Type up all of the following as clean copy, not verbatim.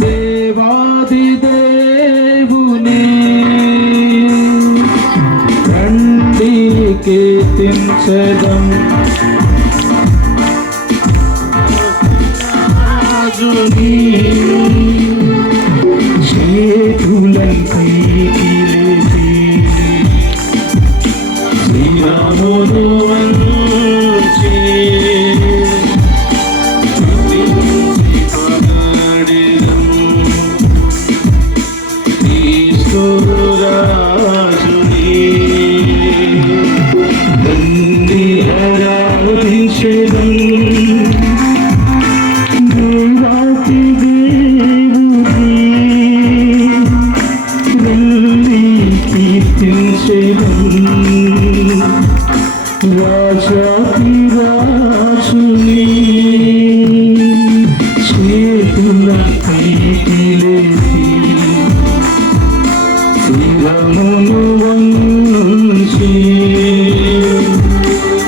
దేవాది దేవుని రండి కీర్తించెదం రాజుని చేతులను పైకి లేపి శ్రీరామును వంచి రాజాతి రాజుని చేతుల పైకి లేపి శిరమును వంచి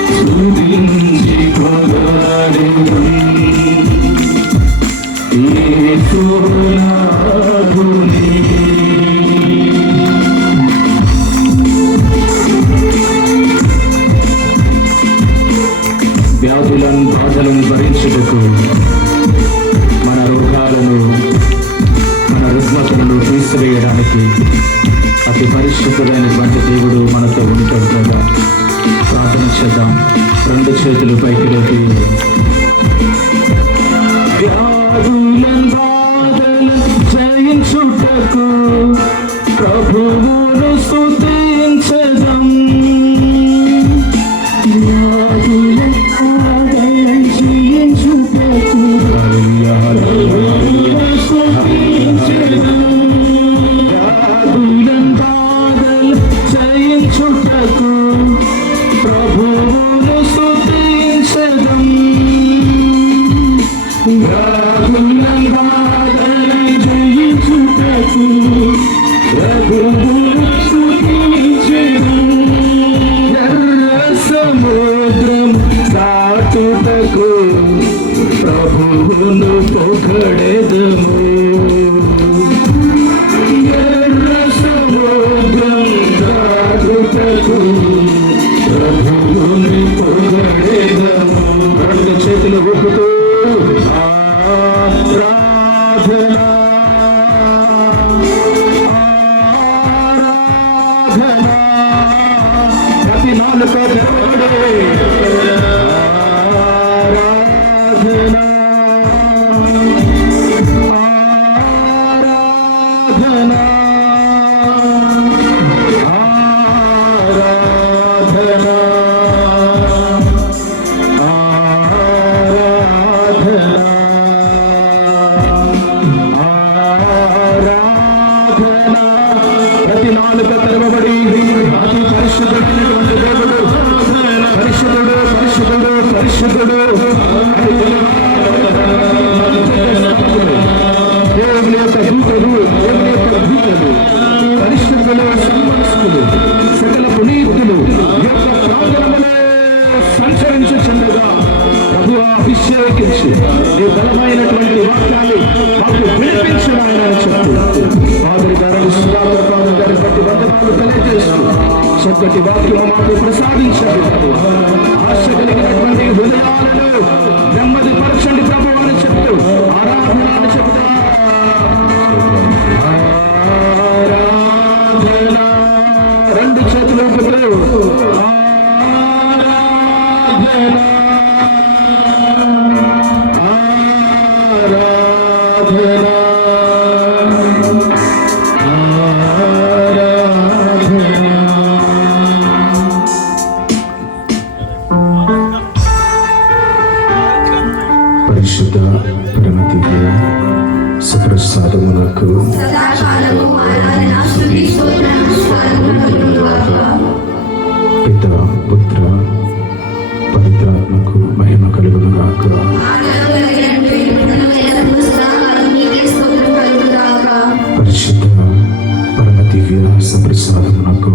స్తుతించి కొనియాడెదం యేసునాథుని. వ్యాధులను బాధలను భరించుటకు మన రోగాలను మన రుగ్మతలను తీసివేయడానికి అతి పరిశుద్ధుడైనటువంటి దేవుడు మనతో ఉంటాడు కదా. ప్రార్థన చేద్దాం. రెండు చేతులు పైకి లేపి వ్యాధులను బాధలను జయించుటకు ప్రభువును స్తుతించెదం. ప్రభువును స్తుతించెదం. వ్యాధులను బాధలను జయించుటకు ప్రభువును స్తుతించెదం. ఎర్ర సముద్రం దాటుటకు ప్రభువును పొగడెదము. ఎర్ర సముద్రం దాటుటకు ప్రభువుని పొగడెదము. రెండు చేతులు ఊపుతూ ఆరాధన ఆరాధన ప్రతి నాలుక తెరవబడే ఆరాధన ఆరాధన ప్రతి నాలుక తెరవబడి అతి పరిశుద్ధుడైనటువంటి దేవుడు పరిశుద్ధుడు పరిశుద్ధుడు పరిశుద్ధుడు దేవుని యొక్క దూతలు దేవుని యొక్క దూతలు పరిశుద్ధులు సన్మనస్కులు సకల పునీతులు యొక్క ప్రాంగణములే సంచరించుచుండగా ప్రభు అభిషేకించి ఈ బలమైనటువంటి వాక్యాలు మాకు వినిపించమని చెప్తూ ఆదరి గారు సుధాకర్ పాదం గారి బట్టి బంధకాలు తెలియజేస్తూ చక్కటి వాక్యం మాకు ప్రసాదించండి. ఆశ కలిగినటువంటి హృదయాలను నెమ్మది పరచండి ప్రభు అని చెప్తూ ఆరాధన అని చెప్తా ఆరాధన. రెండు చేతులు ఆరాధన ఆరాధన పరిశుద్ధ పరమదివ్య సుప్రసాదమునకు పిత పుత్ర పవిత్రాత్మకు మహిమ కలుగును గాక. పరిశుద్ధ పరమదివ్య సుప్రసాదమునకు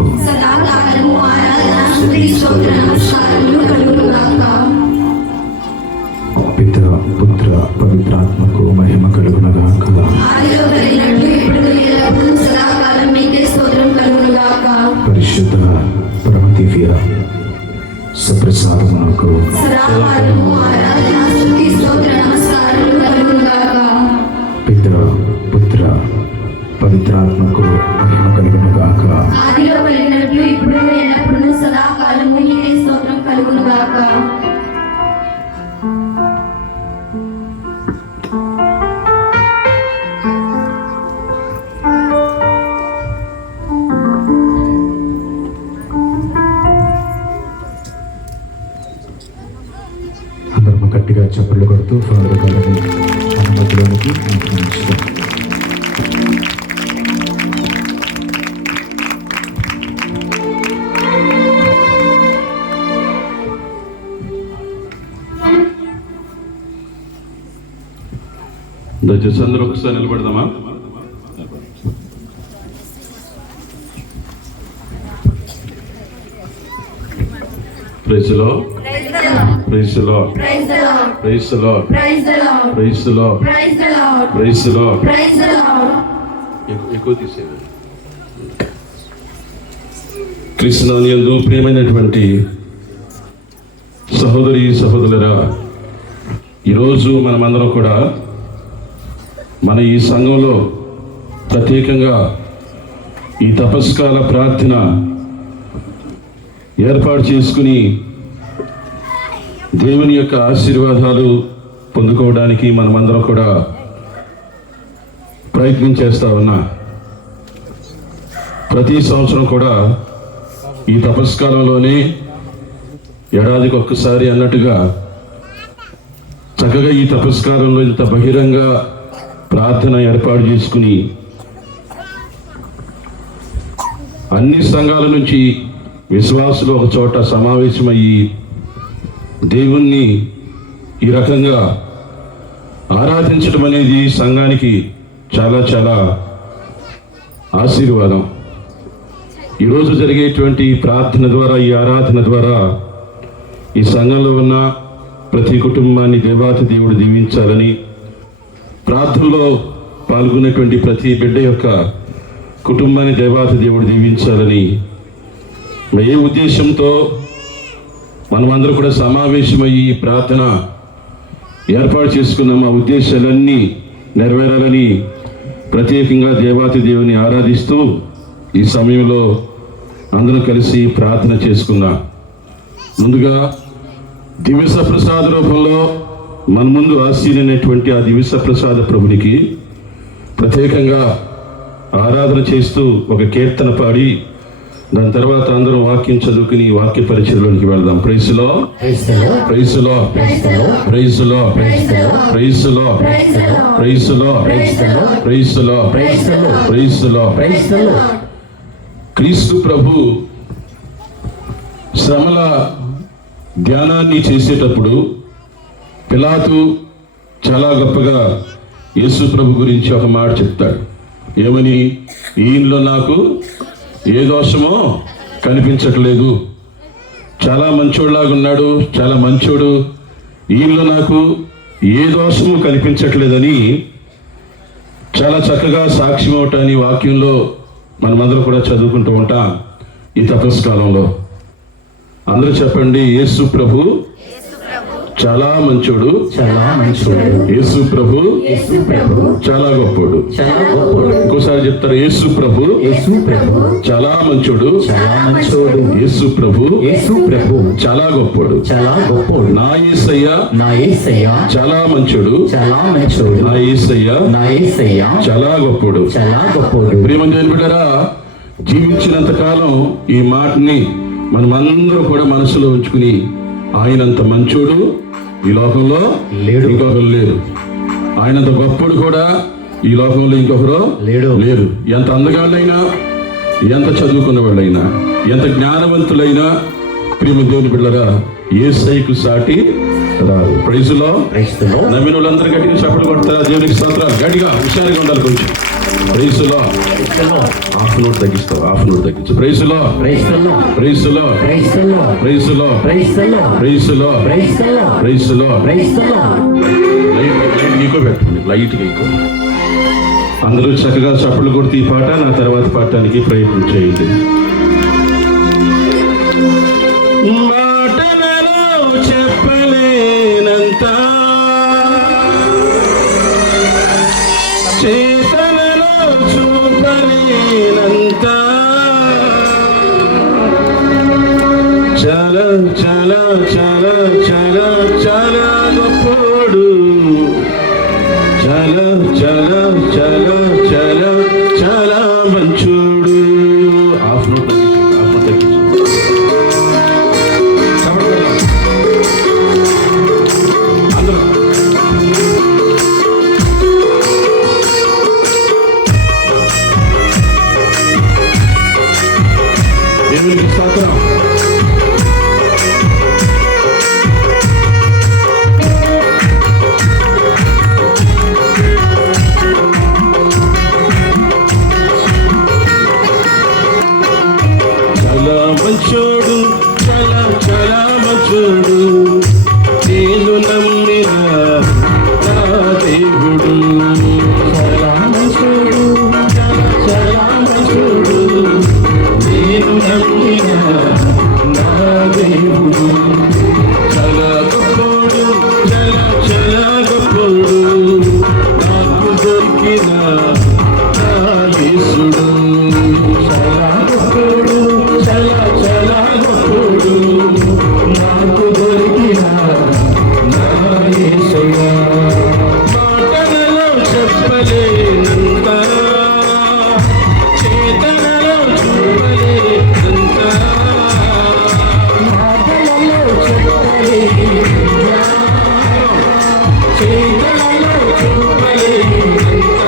పిత పుత్ర పవిత్రాత్మకు మహిమ కలుగునగాక. ఆదిలో కలిగినట్లు ఇప్పుడు ఎల్లప్పుడూ సదాకాలం మీకే స్తోత్రం కలుగునుగాక. పరిశుద్ధ పరమ దివ్య సప్రసాదమునకు సదాకాలము ఆరాధన స్తుతి స్తోత్ర నమస్కారాలు కలుగునుగాక. పిత పుత్ర పవిత్రాత్మకు మహిమ కలుగునగాక. ఆదిలో కలిగినట్లు ఇప్పుడు ఎల్లప్పుడూ సదాకాలము మీకే స్తోత్రం కలుగునుగాక. అందరము గట్టిగా చప్పట్లు కొడుతూ ఫాదర్ గారిని అనుమతిలోనికి ఆహ్వానిస్తాం. దయచేసి అందరూ ఒకసారి నిలబడదామా? Praise the Lord, praise the Lord, praise the Lord, praise the Lord, praise the Lord, praise the Lord, praise the Lord, praise the Lord. Praise the Lord. ఎక్కువ తీసేయండి. క్రీస్తునందు ప్రియమైనటువంటి సహోదరి సహోదరులరా, ఈరోజు మనమందరం కూడా మన ఈ సంఘంలో ప్రత్యేకంగా ఈ తపస్కాల ప్రార్థన ఏర్పాటు చేసుకుని దేవుని యొక్క ఆశీర్వాదాలు పొందుకోవడానికి మనమందరం కూడా ప్రయత్నం చేస్తా ఉన్నా. ప్రతి సంవత్సరం కూడా ఈ తపస్కాలంలోనే ఏడాదికి ఒక్కసారి అన్నట్టుగా చక్కగా ఈ తపస్కారంలో ఇంత బహిరంగ ప్రార్థన ఏర్పాటు చేసుకుని అన్ని సంఘాల నుంచి విశ్వాసులు ఒక చోట సమావేశమయ్యి దేవుణ్ణి ఈ రకంగా ఆరాధించడం అనేది సంఘానికి చాలా చాలా ఆశీర్వాదం. ఈరోజు జరిగేటువంటి ప్రార్థన ద్వారా, ఈ ఆరాధన ద్వారా ఈ సంఘంలో ఉన్న ప్రతి కుటుంబాన్ని దేవాతి దేవుడు దీవించాలని, ప్రార్థనలో పాల్గొనేటువంటి ప్రతి బిడ్డ యొక్క కుటుంబాన్ని దేవాతి దేవుడు దీవించాలని ఏ ఉద్దేశంతో మనమందరూ కూడా సమావేశమయ్యి ప్రార్థన ఏర్పాటు చేసుకున్నాం. ఆ ఉద్దేశాలన్నీ నెరవేరాలని ప్రత్యేకంగా దేవాతి దేవుని ఆరాధిస్తూ ఈ సమయంలో అందరూ కలిసి ప్రార్థన చేసుకున్నాం. ముందుగా దివ్య ప్రసాద రూపంలో మన ముందు ఆశీర్వైనటువంటి ఆ దివ్య ప్రసాద ప్రభునికి ప్రత్యేకంగా ఆరాధన చేస్తూ ఒక కీర్తన పాడి దాని తర్వాత అందరూ వాక్యం చదువుకుని వాక్య పరిచయంలోనికి వెళ్దాం. Praise the Lord, praise the Lord, praise the Lord, praise the Lord, praise the Lord, praise the Lord, praise the Lord. క్రీస్తు ప్రభు శ్రమల ధ్యానాన్ని చేసేటప్పుడు పిలాతు చాలా గొప్పగా యేసు ప్రభు గురించి ఒక మాట చెప్తాడు. ఏమని? ఈయనలో నాకు ఏ దోషమో కనిపించట్లేదు, చాలా మంచోడులాగా ఉన్నాడు, చాలా మంచోడు, ఈయనలో నాకు ఏ దోషము కనిపించట్లేదని చాలా చక్కగా సాక్ష్యం అవటాన్ని వాక్యంలో మనమందరం కూడా చదువుకుంటూ ఉంటాం. ఈ తపస్కాలంలో అందరూ చెప్పండి, యేసు ప్రభు చాలా మంచోడు, చాలా మంచోడు. యేసు ప్రభు చాలా గొప్పోడు. ఇంకోసారి చెప్తారు, యేసు ప్రభు చాలా మంచోడు, చాలా మంచోడు. యేసు ప్రభు చాలా గొప్పోడు. చాలా గొప్పోడు. నా యేసయ్య నా యేసయ్య చాలా మంచోడు, చాలా మంచోడు. నా యేసయ్య నా యేసయ్య చాలా గొప్పోడు. చాలా గొప్పోడు. ప్రియమైన బిడ్డలారా, జీవించినంత కాలం ఈ మాటని మనమందరూ కూడా మనసులో ఉంచుకుని, ఆయనంత మంచోడు ఈ లోకంలో ఇంకొకరు లేరు, ఆయనంత గొప్పడు కూడా ఈ లోకంలో ఇంకొకరు లేరు. ఎంత అందగాళ్ళైనా, ఎంత చదువుకున్న వాళ్ళైనా, ఎంత జ్ఞానవంతులైనా ప్రియమైన దేవుని బిడ్డలారా యేసయ్యకు సాటి రాదు. Praise the Lord. నమ్మిన వాళ్ళందరూ గట్టిగా చప్పట్లు కొడతారా? దేవునికి స్తోత్రాలు. గట్టిగా హుషారుగా ఉండాలి కొంచెం. Praise the Lord. Half note తగ్గిస్తావు, హాఫ్ నోట్ తగ్గించు. Praise the Lord, praise the Lord, praise the Lord, praise the Lord, praise the Lord, praise the Lord, praise the Lord, praise the Lord. లైట్గా ఎక్కువ. అందరూ చక్కగా చప్పట్లు కొడుతూ ఈ పాట నా తర్వాత పాడటానికి ప్రయత్నం చేయండి. మాటలలో చెప్పలేనంత, చేతనలో చూపలేనంత, చాలా చాలా చాలా చాలా చాలా గొప్పోడు, చాలా చాలా చాలా చాలా చాలా మంచోడు. హాఫ్ నోట్ దేవునికి స్తోత్రం. చాలా మంచోడు, చాలా చాలా మంచోడు, నేను నమ్మిన నా దేవుడు. చాలా మంచోడు, చాలా చాలా మంచోడు, నేను నమ్మిన నా దేవుడు. చాలా గొప్పోడు, చాలా చాలా గొప్పోడు, నాకు దొరికిన నా యేసుడు. చాలా గొప్పోడు, చాలా చాలా గొప్పోడు, నాకు దొరికిన నా యేసయ్యా. మాటలలో చెప్పలేనంత, చేతనలో చూపలేనంత, మాటలలో చెప్పలేనంత, చేతనలో చూపలేనంత,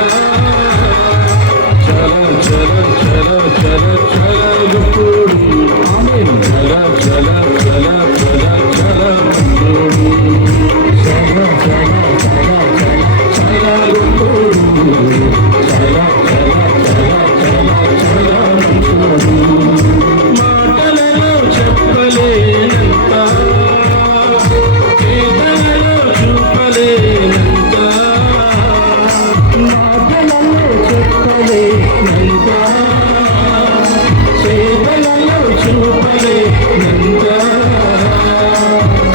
చాలా చాలా చాలా చాలా చాలా గొప్పోడు, చాలా చాలా చాలా చాలా చాలా గొప్పోడు, చాలా చాలా చాలా చాలా చాలా గొప్పోడు, చాలా చాలా చాలా చాలా చాలా గొప్పోడు. మాటలలో చెప్పలేనంత, చేతనలో చూపలేనంత, మాటలలో చెప్పలేనంత, చేతనలో చూపలేనంత,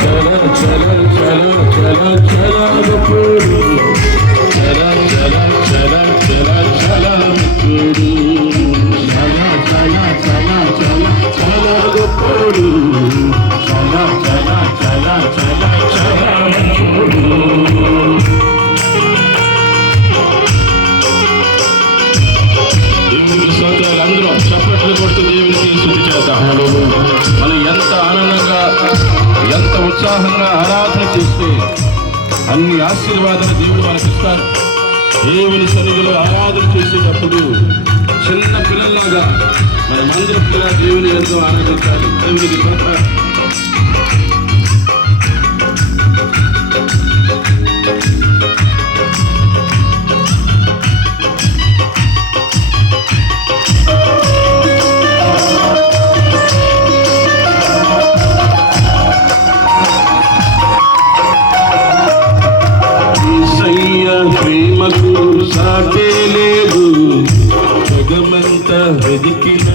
చాలా చాలా చాలా చాలా చాలా గొప్పోడు, చాలా చాలా చాలా చాలా చాలా గొప్పోడు, చాలా చాలా చాలా చాలా చాలా గొప్పోడు, చాలా చాలా చాలా చాలా చాలా గొప్పోడు. దేవునికి స్తోత్రాలు. అందరూ చప్పట్లు కొడుతూ దేవునికి స్తుతి చేద్దాం. మనం ఎంత ఆనందంగా ఎంత ఉత్సాహంగా ఆరాధన చేస్తే అన్ని ఆశీర్వాదాలు దేవుడు మనకి ఇస్తారు. దేవుని సన్నిధిలో ఆరాధన చేసేటప్పుడు చిన్న పిల్లల్లాగా మనమందరం కూడా దేవుని ఎంతో ఆనందించాలి. దేవునికి స్తోత్రాలు. ప్రేమకు సాటే లేదు, జగమంతా వెదికిన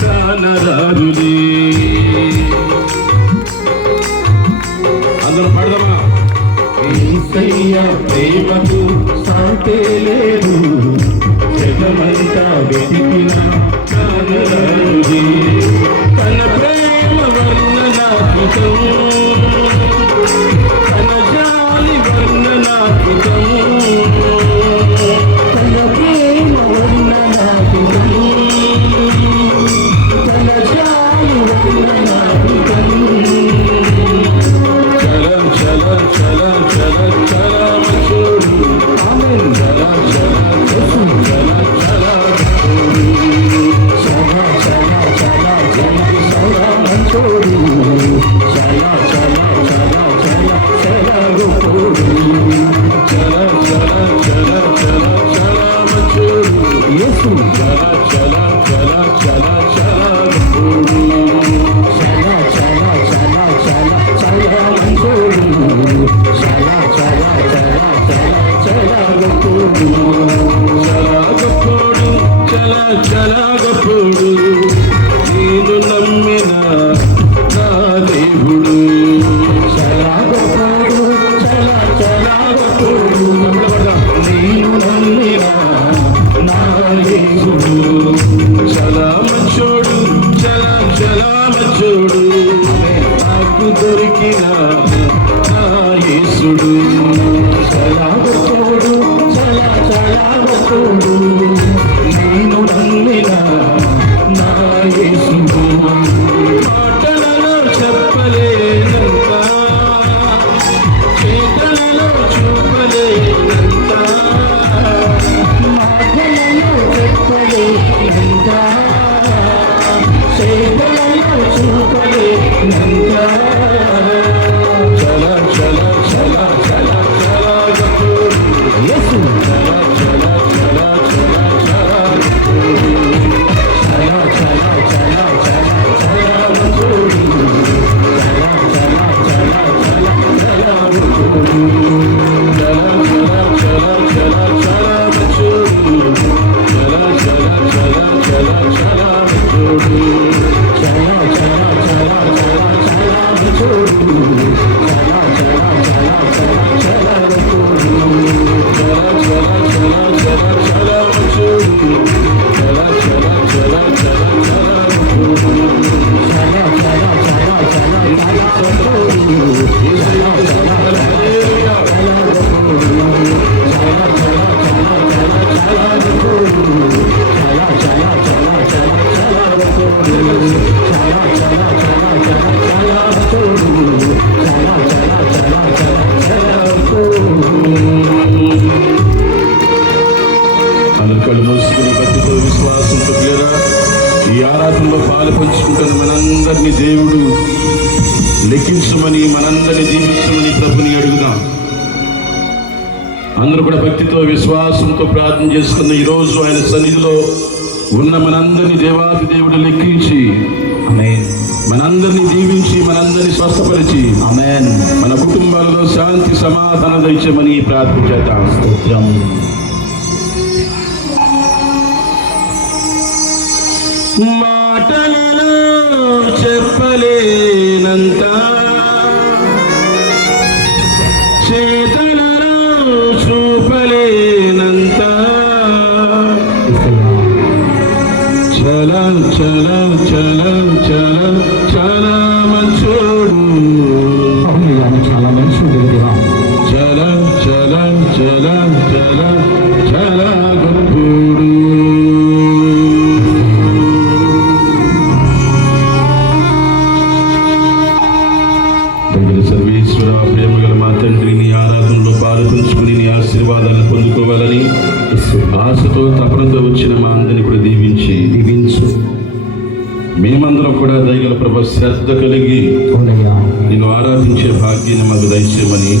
కానరారులే. అందరం పాడదామా? యేసయ్య ప్రేమకు సాటే లేదు, జగమంతా వెదికిన కానరారులే. తన ప్రేమ వర్ణనాత్మకం, తన జాలి వర్ణనాత్మకం, తన ప్రేమ వర్ణనాత్మకం, తన జాలి వర్ణనాత్మకం. చల చల చల చల చల మంచోడు, ఆమేన్. చల చల చల చల చల చల చల చల చల మంచోడు, చల చల తోడు నేను నమ్మిన నా యేసువు మాటలలో చెప్పలేనంత చేతలలో చూపలేనంత మాటలలో చెప్పలేనంత చేతలలో చూపలేనంత చల చల చల చల చల గప్పుడు యేసు చల చల చల చల చల గప్పుడు చల చల చల చల చల గప్పుడు చల చల చల చల చల గప్పుడు చల చల చల చల మచుడు చల చల చల చల చల మచుడు చల చల చల చల చల గప్పుడు చల చల చల చల చల గప్పుడు చల చల చల చల చల మచుడు చల చల చల చల చల మచుడు చల చల చల చల చల గప్పుడు చల చల హల్లెలూయా అందరి కళ్ళు మూసుకుని భక్తితో విశ్వాసంతో ప్రియరా ఈ ఆరాధనలో పాలు పంచుకుంటున్న మనందరినీ దేవుడు లెక్కించమని మనందరినీ దీవించమని ప్రభుని అడుగుదాం. అందరూ కూడా భక్తితో విశ్వాసంతో ప్రార్థన చేసుకున్న ఈరోజు ఆయన సన్నిధిలో ఉన్న మనందరినీ దేవాది దేవుడు లెక్కించి ఆమేన్ మనందరినీ దీవించి మనందరినీ స్వస్థపరిచి ఆమేన్ మన కుటుంబాలలో శాంతి సమాధానం దయచేయమని ప్రార్థన చేద్దాం. స్తోత్రం మాటలలో చెప్పలేనంత చేతలలో చూపలేనంత చల చల చల చల చల మంచోడు అవును చాలా మంచి దేవా చల చల చల చల చల గొప్పుడు సర్వేశ్వర ప్రేమగల మా తండ్రి నీ ఆరాధనలో పాలు పంచుకుని నీ ఆశీర్వాదాలను పొందుకోవాలని ఆశతో తపనతో వచ్చిన మా అందరిని కూడా దీవించి దీవించు మేమందరం కూడా దయగల ప్రభ శ్రద్ధ కలిగి అవునయ్యా నిన్ను ఆరాధించే భాగ్యాన్ని మాకు దయచేయమని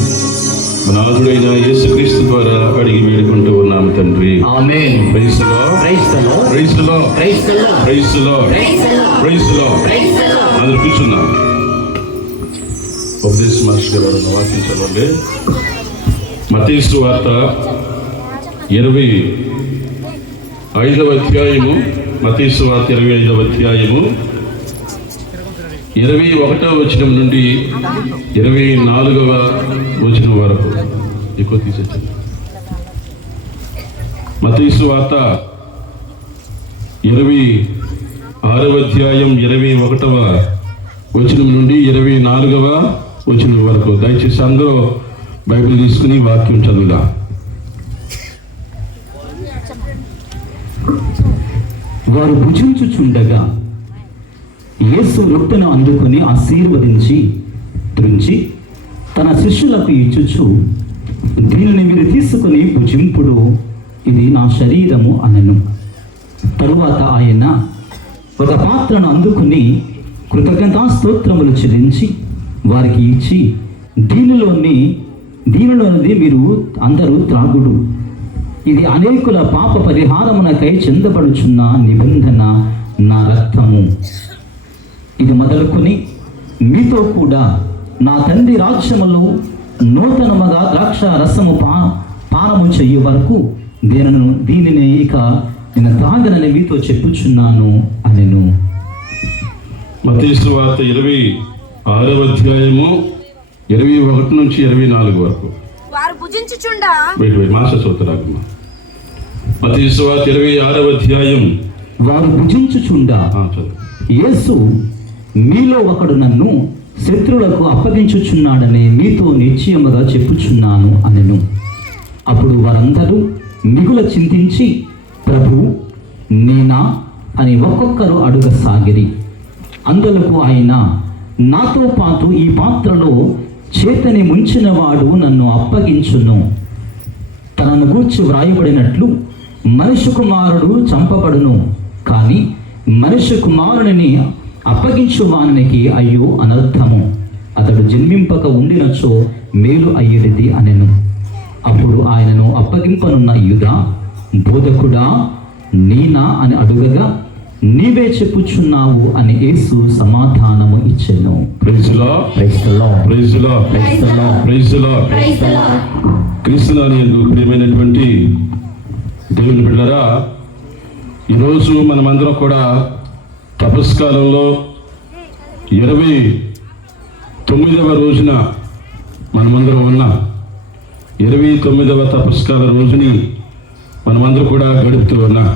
మన నాథుడైన యేసుక్రీస్తు ద్వారా అడిగి వేడుకుంటూ ఉన్నాము తండ్రి. ఆమేన్ praise the Lord. Praise the Lord praise the Lord. Praise the Lord praise the Lord. Praise the Lord. Praise the Lord. Praise the Lord. అందరూ కూర్చున్నాం. ఉపదేశ మాస్టర్ గారు వాక్యం చదవండి. మత్తయి సువార్త 25వ అధ్యాయము. మత్తయి సువార్త 25వ అధ్యాయము 21వ వచనం నుండి 24వ వచనం వరకు ఎక్కువ తీసేచ్చండి. మత్తయి సువార్త 26వ అధ్యాయం 21వ వచనం నుండి 24వ వచనం వరకు. దయచేసి అందరూ బైబిల్ తీసుకుని వాక్యం చదువుదా. వారు భుజించుచుండగా యేసు రొట్టెను అందుకొని ఆశీర్వదించి త్రుంచి తన శిష్యులకు ఇచ్చుచు దీనిని మీరు తీసుకుని భుజింపుడు, ఇది నా శరీరము అనెను. తరువాత ఆయన ఒక పాత్రను అందుకుని కృతజ్ఞతాస్తోత్రములు చెల్లించి వారికి ఇచ్చి దీనిలోనిది మీరు అందరూ త్రాగుడు, ఇది అనేకుల పాప పరిహారమునకై చెందబడుచున్న నిబంధన నా రక్తము. ఇది మొదలుకొని మీతో కూడా నా తండ్రి రాజ్యములో నూతనముగా ద్రాక్ష రసము పానము చెయ్యి వరకు దీనిని ఇక నేను తాగనని మీతో చెప్పుచున్నాను అనెను. మత్తయి సువార్త 26వ అధ్యాయము 21 నుంచి 24 వరకు. వారు భుజించుచుండా మాస సూత్రాగమ. మత్తయి సువార్త 26వ అధ్యాయం. వారు భుజించుచుండా చదువు. యేసు మీలో ఒకడు నన్ను శత్రువులకు అప్పగించుచున్నాడని మీతో నిశ్చయముగా చెప్పుచున్నాను అనెను. అప్పుడు వారందరూ మిగుల చింతించి, ప్రభు నేనా అని ఒక్కొక్కరు అడుగసాగిరి. అందులకు ఆయన, నాతో పాటు ఈ పాత్రలో చేతని ముంచిన వాడు నన్ను అప్పగించును. తనను గూర్చి వ్రాయబడినట్లు మనిషి కుమారుడు చంపబడును, కానీ మనిషి కుమారుని అప్పగించు వానికి అయ్యో అనర్థము. అతడు జన్మింపక ఉండినచో మేలు అయ్యేది అనెను. అప్పుడు ఆయనను అప్పగింపనున్న యూదా, బోధకుడా నేనా అని అడుగగా, నీవే చెప్పుచున్నావు అని యేసు సమాధానము ఇచ్చెను. Praise the Lord. Praise the Lord. Praise the Lord. Praise the Lord. Praise the Lord. Praise the Lord. క్రీస్తునందు ప్రియమైనటువంటి దేవుని బిడ్డలారా, ఈరోజు మనమందరం కూడా తపస్కాలంలో 29వ రోజున మనమందరం ఉన్నాం. 29వ తపస్కాల రోజుని మనమందరం కూడా గడుపుతూ ఉన్నాం.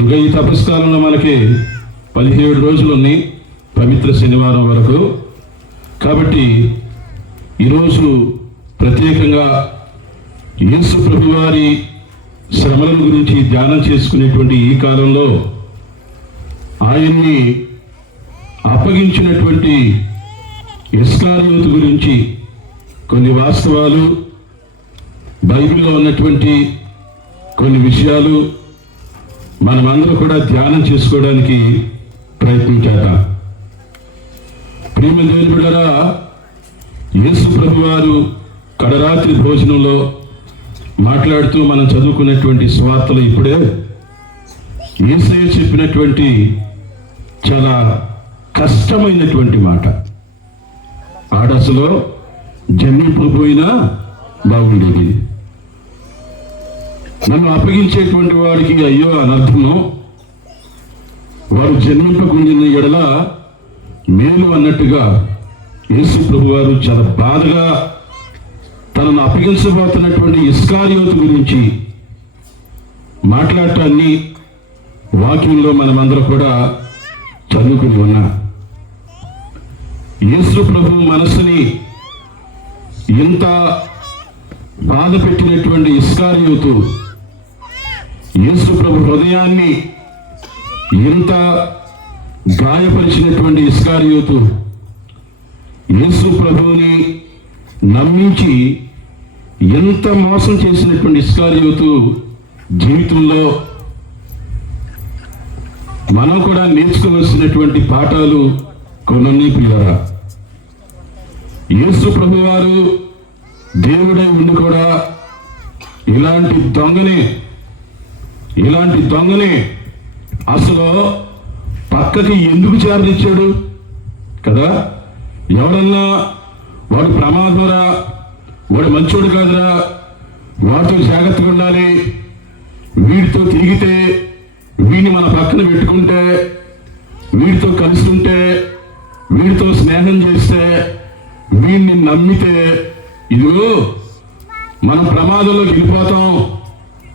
ఇంకా ఈ తపస్కాలంలో మనకి 17 రోజులు ఉన్నాయి, పవిత్ర శనివారం వరకు. కాబట్టి ఈరోజు ప్రత్యేకంగా యేసు ప్రభువారి శ్రమలను గురించి ధ్యానం చేసుకునేటువంటి ఈ కాలంలో ఆయన్ని అప్పగించినటువంటి ఇస్కారియోతు గురించి కొన్ని వాస్తవాలు, బైబిల్లో ఉన్నటువంటి కొన్ని విషయాలు మనమందరూ కూడా ధ్యానం చేసుకోవడానికి ప్రయత్నించాట. ప్రియమైన దేవుని బిడ్డలారా, యేసు ప్రభువారు కడరాత్రి భోజనంలో మాట్లాడుతూ మనం చదువుకున్నటువంటి సువార్తలు ఇప్పుడే యేసయ్య చెప్పినటువంటి చాలా కష్టమైనటువంటి మాట. ఆడసలో జన్మింపకపోయినా బాగుండేది, నన్ను అప్పగించేటువంటి వాడికి అయ్యో అనర్థము, వారు జన్మింపకుండిన ఎడల మేలు అన్నట్టుగా యేసు ప్రభువారు చాలా బాధగా తనను అప్పగించబోతున్నటువంటి ఇస్కారియోతు గురించి మాట్లాడటాన్ని వాక్యంలో మనమందరం కూడా చదువుకుని ఉన్నా. యేసు ప్రభు మనసుని ఇంత బాధ పెట్టినటువంటి ఇస్కారియోతు, యేసు ప్రభు హృదయాన్ని ఎంత గాయపరిచినటువంటి ఇస్కారియోతు, యేసు ప్రభువుని నమ్మించి ఎంత మోసం చేసినటువంటి ఇస్కారియోతు జీవితంలో మనం కూడా నేర్చుకోవలసినటువంటి పాఠాలు కొన్ని పిల్లరా. యేసు ప్రభువారు దేవుడై ఉండి కూడా ఇలాంటి దొంగని అసలు పక్కకి ఎందుకు చేరనిచ్చాడు కదా? ఎవడన్నా వాడు ప్రమాదరా, వాడు మంచోడు కాదురా, వాడితో జాగ్రత్తగా ఉండాలి, వీడితో తిరిగితే, వీడిని మన పక్కన పెట్టుకుంటే, వీడితో కలిసి ఉంటే, వీడితో స్నేహం చేస్తే, వీడిని నమ్మితే ఇదిగో మనం ప్రమాదంలోకి వెళ్ళిపోతాం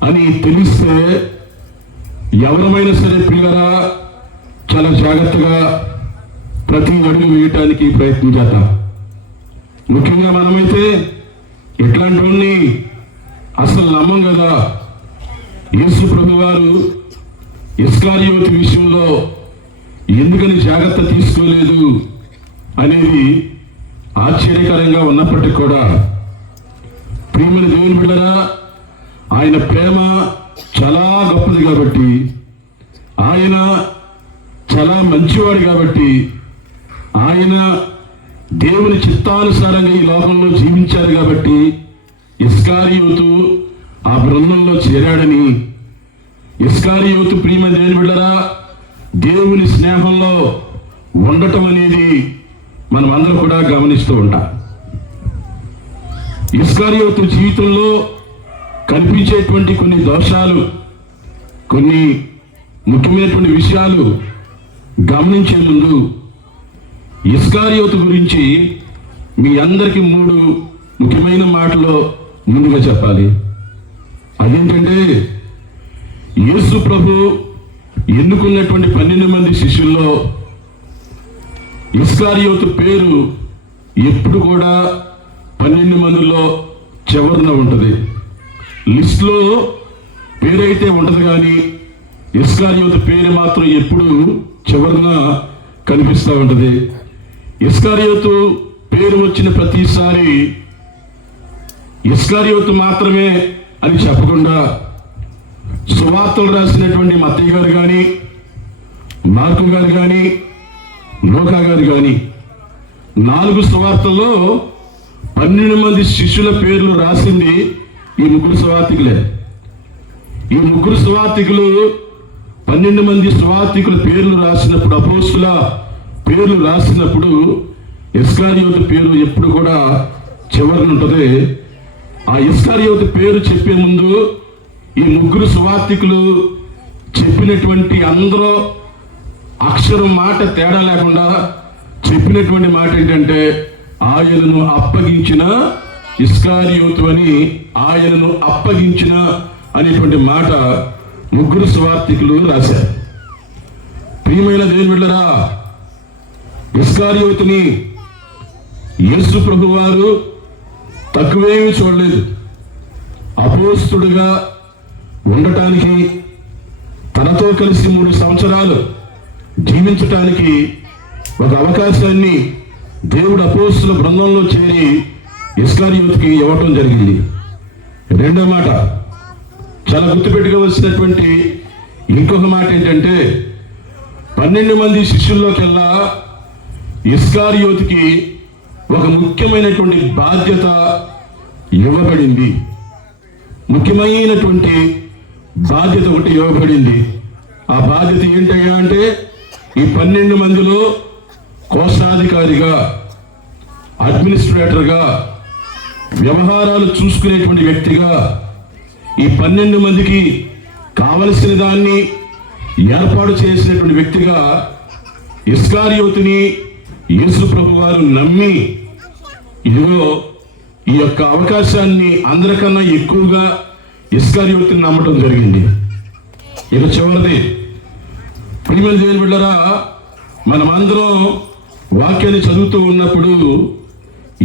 అని తెలిస్తే ఎవరమైనా సరే పిల్లరా చాలా జాగ్రత్తగా ప్రతి అడుగు వేయటానికి ప్రయత్నించేద్దాం. ముఖ్యంగా మనమైతే ఇట్లాంటి వాడిని అసలు నమ్మం కదా. యేసు ప్రభువారు ఇస్కారియోతు విషయంలో ఎందుకని జాగ్రత్త తీసుకోలేదు అనేది ఆశ్చర్యకరంగా ఉన్నప్పటికీ కూడా ప్రియమైన దేవుని బిడ్డరా, ఆయన ప్రేమ చాలా గొప్పది కాబట్టి, ఆయన చాలా మంచివాడు కాబట్టి, ఆయన దేవుని చిత్తానుసారంగా ఈ లోకంలో జీవించారు కాబట్టి ఇస్కారియోతు ఆ బృందంలో చేరాడని, ఇస్కారియోతు ప్రియమైన దేవుని బిడ్డరా దేవుని స్నేహంలో ఉండటం అనేది మనం అందరం కూడా గమనిస్తూ ఉంటాం. ఇస్కారియోతు జీవితంలో కనిపించేటువంటి కొన్ని దోషాలు, కొన్ని ముఖ్యమైనటువంటి విషయాలు గమనించే ముందు ఇస్కారియోతు గురించి మీ అందరికీ 3 ముఖ్యమైన మాటలు ముందుగా చెప్పాలి. అదేంటంటే యేసు ప్రభు ఎన్నుకున్నటువంటి 12 మంది శిష్యుల్లో ఇస్కారియోతు పేరు ఎప్పుడు కూడా 12 మందిలో చివరన ఉంటుంది. లిస్టులో పేరైతే ఉండదు, కానీ ఇస్కారియోతు పేరు మాత్రం ఎప్పుడు చివరిన కనిపిస్తూ ఉంటుంది. ఇస్కారియోతు పేరు వచ్చిన ప్రతిసారి ఇస్కారియోతు మాత్రమే అని చెప్పకుండా సువార్తలు రాసినటువంటి మత్తయి గారు కానీ, మార్కు గారు కానీ, లూకా గారు కానీ 4 సువార్తల్లో 12 మంది శిష్యుల పేర్లు రాసింది ఈ 3 సువార్తికులే. ఈ 3 సువార్తికులు 12 మంది సువార్తికుల పేర్లు రాసినప్పుడు, అపోస్తుల పేర్లు రాసినప్పుడు ఇస్కారియోతు పేరు ఎప్పుడు కూడా చివరిన ఉంటుంది. ఆ ఇస్కారియోతు పేరు చెప్పే ముందు ఈ 3 సువార్తికులు చెప్పినటువంటి అందరూ అక్షరం మాట తేడా లేకుండా చెప్పినటువంటి మాట ఏంటంటే, ఆయనను అప్పగించిన ఇస్కారియోతు అని, ఆయనను అప్పగించిన అనేటువంటి మాట 3 సువార్తికులు రాశారు. ప్రియమైన దేవుని బిడ్డలారా, ఇస్కారియోతుని యేసు ప్రభువారు తక్కువేమీ చూడలేదు. అపోస్తుడుగా ఉండటానికి, తనతో కలిసి 3 సంవత్సరాలు జీవించటానికి ఒక అవకాశాన్ని దేవుడు అపోస్తుల బృందంలో చేరి ఇస్కారియోతుకి ఇవ్వటం జరిగింది. రెండో మాట, చాలా గుర్తుపెట్టుకోవలసినటువంటి ఇంకొక మాట ఏంటంటే, 12 మంది శిష్యుల్లోకెల్లా ఇస్కారియోతుకి ఒక ముఖ్యమైనటువంటి బాధ్యత ఇవ్వబడింది. ముఖ్యమైనటువంటి బాధ్యత ఒకటి ఇవ్వబడింది. ఆ బాధ్యత ఏంటయ్యా అంటే, ఈ 12 మందిలో కోశాధికారిగా, అడ్మినిస్ట్రేటర్గా, వ్యవహారాలు చూసుకునేటువంటి వ్యక్తిగా, ఈ 12 మందికి కావలసిన దాన్ని ఏర్పాటు చేసినటువంటి వ్యక్తిగా ఇస్కారియోతుని యేసు ప్రభువారు నమ్మి, ఇదిగో ఈ యొక్క అవకాశాన్ని అందరికన్నా ఎక్కువగా ఇస్కారియోతుని నమ్మటం జరిగింది. ఇక చివరిది, ప్రియమైన దేవుని బిడ్డలారా, మనమందరం వాక్యాన్ని చదువుతూ ఉన్నప్పుడు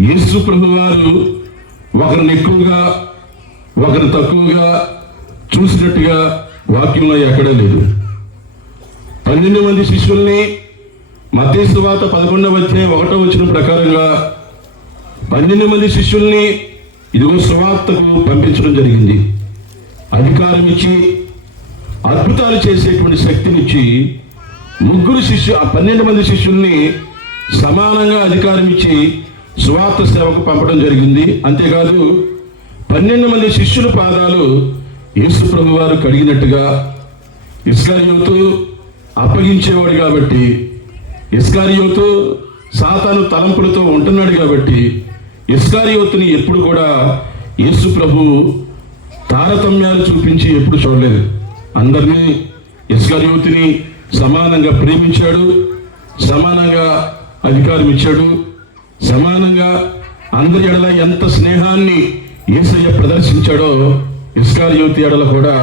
యేసు ప్రభువారు ఒకరిని ఎక్కువగా ఒకరిని తక్కువగా చూసినట్టుగా వాక్యంలో ఎక్కడా లేదు. 12 మంది శిష్యుల్ని మత్తయి సువార్త 11వ అధ్యాయం 1వ వచనం ప్రకారంగా 12 మంది శిష్యుల్ని ఇదిగో సువార్తకు పంపించడం జరిగింది. అధికారం ఇచ్చి, అద్భుతాలు చేసేటువంటి శక్తినిచ్చి 12 మంది శిష్యుల్ని సమానంగా అధికారం ఇచ్చి సువార్త సేవకు పంపడం జరిగింది. అంతేకాదు 12 మంది శిష్యుల పాదాలు యేసు ప్రభువారు కడిగినట్టుగా, ఇస్కారియోతు అప్పగించేవాడు కాబట్టి, ఇస్కారియోతు సాతాను తలంపులతో ఉంటున్నాడు కాబట్టి, ఇస్కారియోతుని ఎప్పుడు కూడా యేసు ప్రభు తారతమ్యాలు చూపించి ఎప్పుడు చూడలేదు. అందరినీ ఇస్కారియోతుని సమానంగా ప్రేమించాడు, సమానంగా అధికారం ఇచ్చాడు, సమానంగా అందరి ఎడల ఎంత స్నేహాన్ని యేసయ్య ప్రదర్శించాడో ఇస్కారియోతు ఎడల కూడా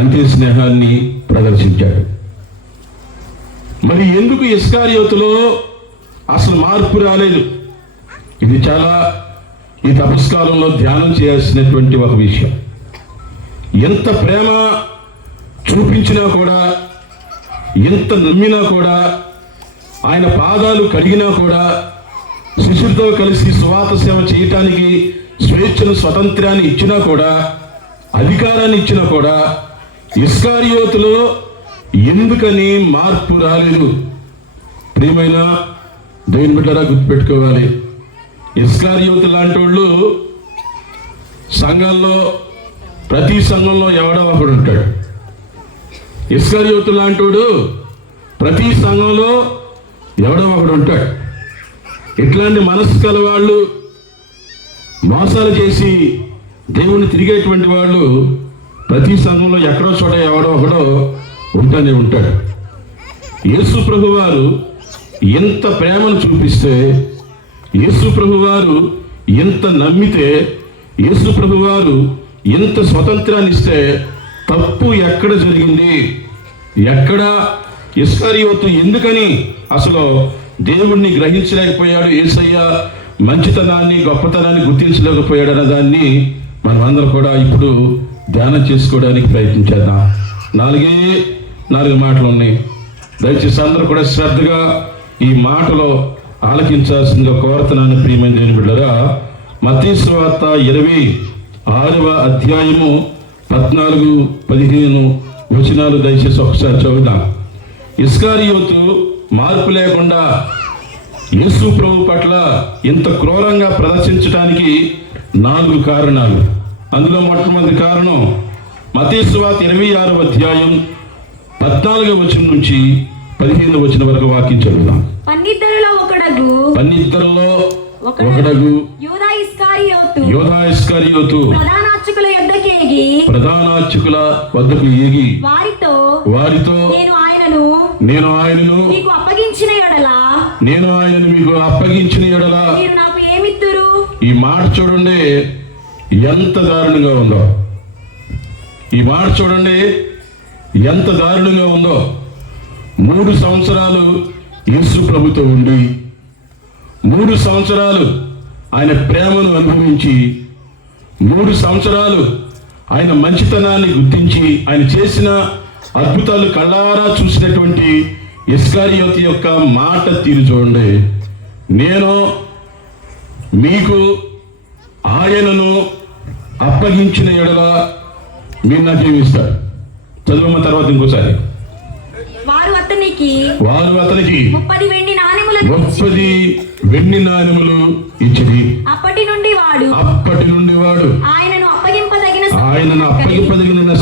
అంతే స్నేహాన్ని ప్రదర్శించాడు. మరి ఎందుకు ఇస్కారియోతులో అసలు మార్పు రాలేదు? ఇది చాలా ఈ తపస్కాలంలో ధ్యానం చేయాల్సినటువంటి ఒక విషయం. ఎంత ప్రేమ చూపించినా కూడా, ఎంత నమ్మినా కూడా, ఆయన పాదాలు కడిగినా కూడా, శిష్యులతో కలిసి సువార్త సేవ చేయటానికి స్వేచ్ఛను, స్వతంత్రాన్ని ఇచ్చినా కూడా, అధికారాన్ని ఇచ్చినా కూడా, ఇస్కారియోతులో ఎందుకని మార్పు రాలేదు? ప్రియమైన దేవుని బిడ్డలారా, గుర్తుపెట్టుకోవాలి, ఇస్కారియోతు లాంటి వాళ్ళు సంఘంలో, ప్రతి సంఘంలో ఎవడో ఒకడు ఉంటాడు. ఇస్కారియోతు లాంటోడు ప్రతి సంఘంలో ఎవడో ఒకడు ఉంటాడు. ఇట్లాంటి మనసు కల వాళ్ళు, మోసాలు చేసి దేవుణ్ణి తిరిగేటువంటి వాళ్ళు ప్రతి సంఘంలో ఎక్కడో చోట ఎవడో ఒకడో ఉంటానే ఉంటాడు. యేసు ప్రభువారు ఎంత ప్రేమను చూపిస్తే, యేసు ప్రభువారు ఎంత నమ్మితే, యేసు ప్రభువారు ఎంత స్వతంత్రాన్ని ఇస్తే తప్పు ఎక్కడ జరిగింది? ఎక్కడ ఇస్కారియోతు ఎందుకని అసలు దేవుణ్ణి గ్రహించలేకపోయాడు, యేసయ్య మంచితనాన్ని, గొప్పతనాన్ని గుర్తించలేకపోయాడు అన్న దాన్ని మనమందరం కూడా ఇప్పుడు ధ్యానం చేసుకోవడానికి ప్రయత్నించేద్దాం. 4 మాటలు ఉన్నాయి. దయచేసి అందరూ కూడా శ్రద్ధగా ఈ మాటలో ఆలకించాల్సిందిగా కోరుతున్నాను. ప్రియమైన దేవుని బిడ్డలారా, మత్తయి సువార్త 26వ అధ్యాయము 14-15 వచనాలు దయచేసి ఒకసారి చదువుదాం. ఇస్కారియోతు మార్పు లేకుండా యేసు ప్రభు పట్ల ఇంత క్రూరంగా ప్రదర్శించడానికి 4 కారణాలు. అందులో మొట్టమొదటి కారణం మత్తయి సువార్త 26వ అధ్యాయం 14వ వచనం నుంచి 15వ వచనం వరకు వాక్యం చదువుదాం. పన్నిద్దరిలో ఒకడగు యూదా ఇస్కారియోతు ప్రధానార్చకుల వద్దకు ఏగి వారితో నేను ఆయనను మీకు అప్పగించిన ఎడల మీరు నాకు ఏమిత్తురు? ఈ మాట చూడండి ఎంత దారుణంగా ఉందో. ఈ మాట చూడండి ఎంత దారుణంగా ఉందో. 3 సంవత్సరాలు యేసు ప్రభుతో ఉండి 3 సంవత్సరాలు ఆయన ప్రేమను అనుభవించి 3 సంవత్సరాలు ఆయన మంచితనాన్ని గుర్తించి ఆయన చేసిన అద్భుతాలు కళ్ళారా చూసినటువంటి ఇస్కారియోతు యొక్క మాట తీరు చూడండి. నేను మీకు ఆయనను అప్పగించిన ఎడల మీరు నాకేమిస్తారు? చదువు తర్వాత ఇంకోసారి. వారు అతనికి 30 వెండి నాణెములు ఇచ్చిరి. అప్పటి నుండి వాడు ఆయనను అప్పగింపదగిన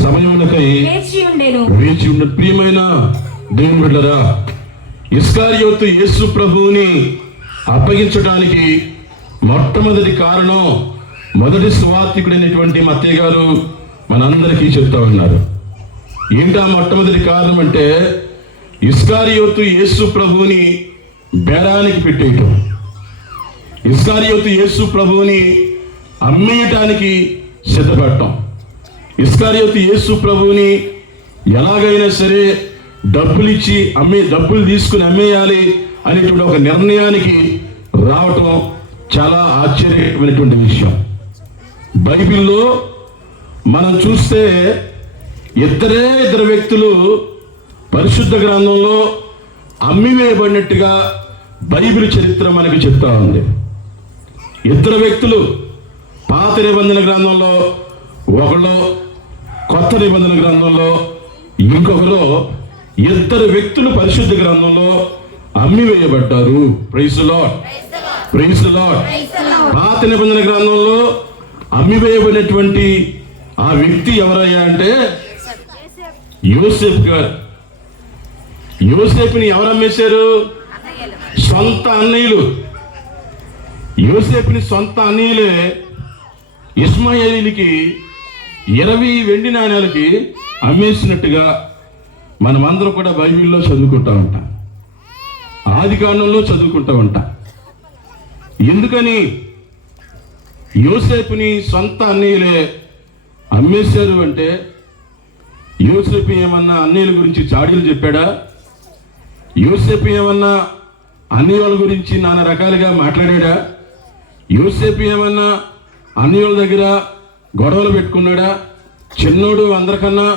సమయమునకై వేచి ఉండెను. ప్రియమైన దేవుని బిడ్డలారా, ఇస్కారియోతు యేసు ప్రభువుని అప్పగించడానికి మొట్టమొదటి కారణం మొదటి సువార్తికుడైనటువంటి మత్తయి గారు మనందరికీ చెప్తా ఉన్నారు. ఏంటా మొట్టమొదటి కారణం అంటే ఇస్కారియోతు యేసు ప్రభువుని బేరానికి పెట్టేయటం, ఇస్కారియోతు యేసు ప్రభువుని అమ్మేయటానికి సిద్ధపడటం, ఇస్కారియోతు యేసు ప్రభువుని ఎలాగైనా సరే డబ్బులు తీసుకుని అమ్మేయాలి అనేటువంటి ఒక నిర్ణయానికి రావటం చాలా ఆశ్చర్యమైనటువంటి విషయం. బైబిల్లో మనం చూస్తే ఇద్దరు వ్యక్తులు పరిశుద్ధ గ్రంథంలో అమ్మివేయబడినట్టుగా బైబిల్ చరిత్ర మనకు చెప్తా ఉంది. 2 వ్యక్తులు పాత నిబంధన గ్రంథంలో ఒకళ్ళు, కొత్త నిబంధన గ్రంథంలో ఇంకొకరు, 2 వ్యక్తులు పరిశుద్ధ గ్రంథంలో అమ్మివేయబడ్డారు. Praise the lord. పాత నిబంధన గ్రంథంలో అమ్మివేయబడినటువంటి ఆ వ్యక్తి ఎవరయ్యా అంటే యోసేపు గారు. యోసేపుని ఎవరు అమ్మేశారు? సొంత అన్నయ్యలు. యోసేపుని సొంత అన్నయ్యలే ఇష్మాయేలీకి 20 వెండి నాణేలకి అమ్మేసినట్టుగా మనమందరం కూడా బైబిల్లో చదువుకుంటా ఉంటాం, ఆదికాండంలో చదువుకుంటా ఉంటాం. ఎందుకని యోసేపుని సొంత అన్నయ్యలే అమ్మేశారు అంటే, యోసేపు ఏమన్నా అన్నయ్యల గురించి చాడీలు చెప్పాడా? యోసేపు ఏమన్నా అన్నయ్యల గురించి నానా రకాలుగా మాట్లాడా? యోసేపు ఏమన్నా అన్నయ్యల దగ్గర గొడవలు పెట్టుకున్నాడా? చిన్నోడు అందరికన్నా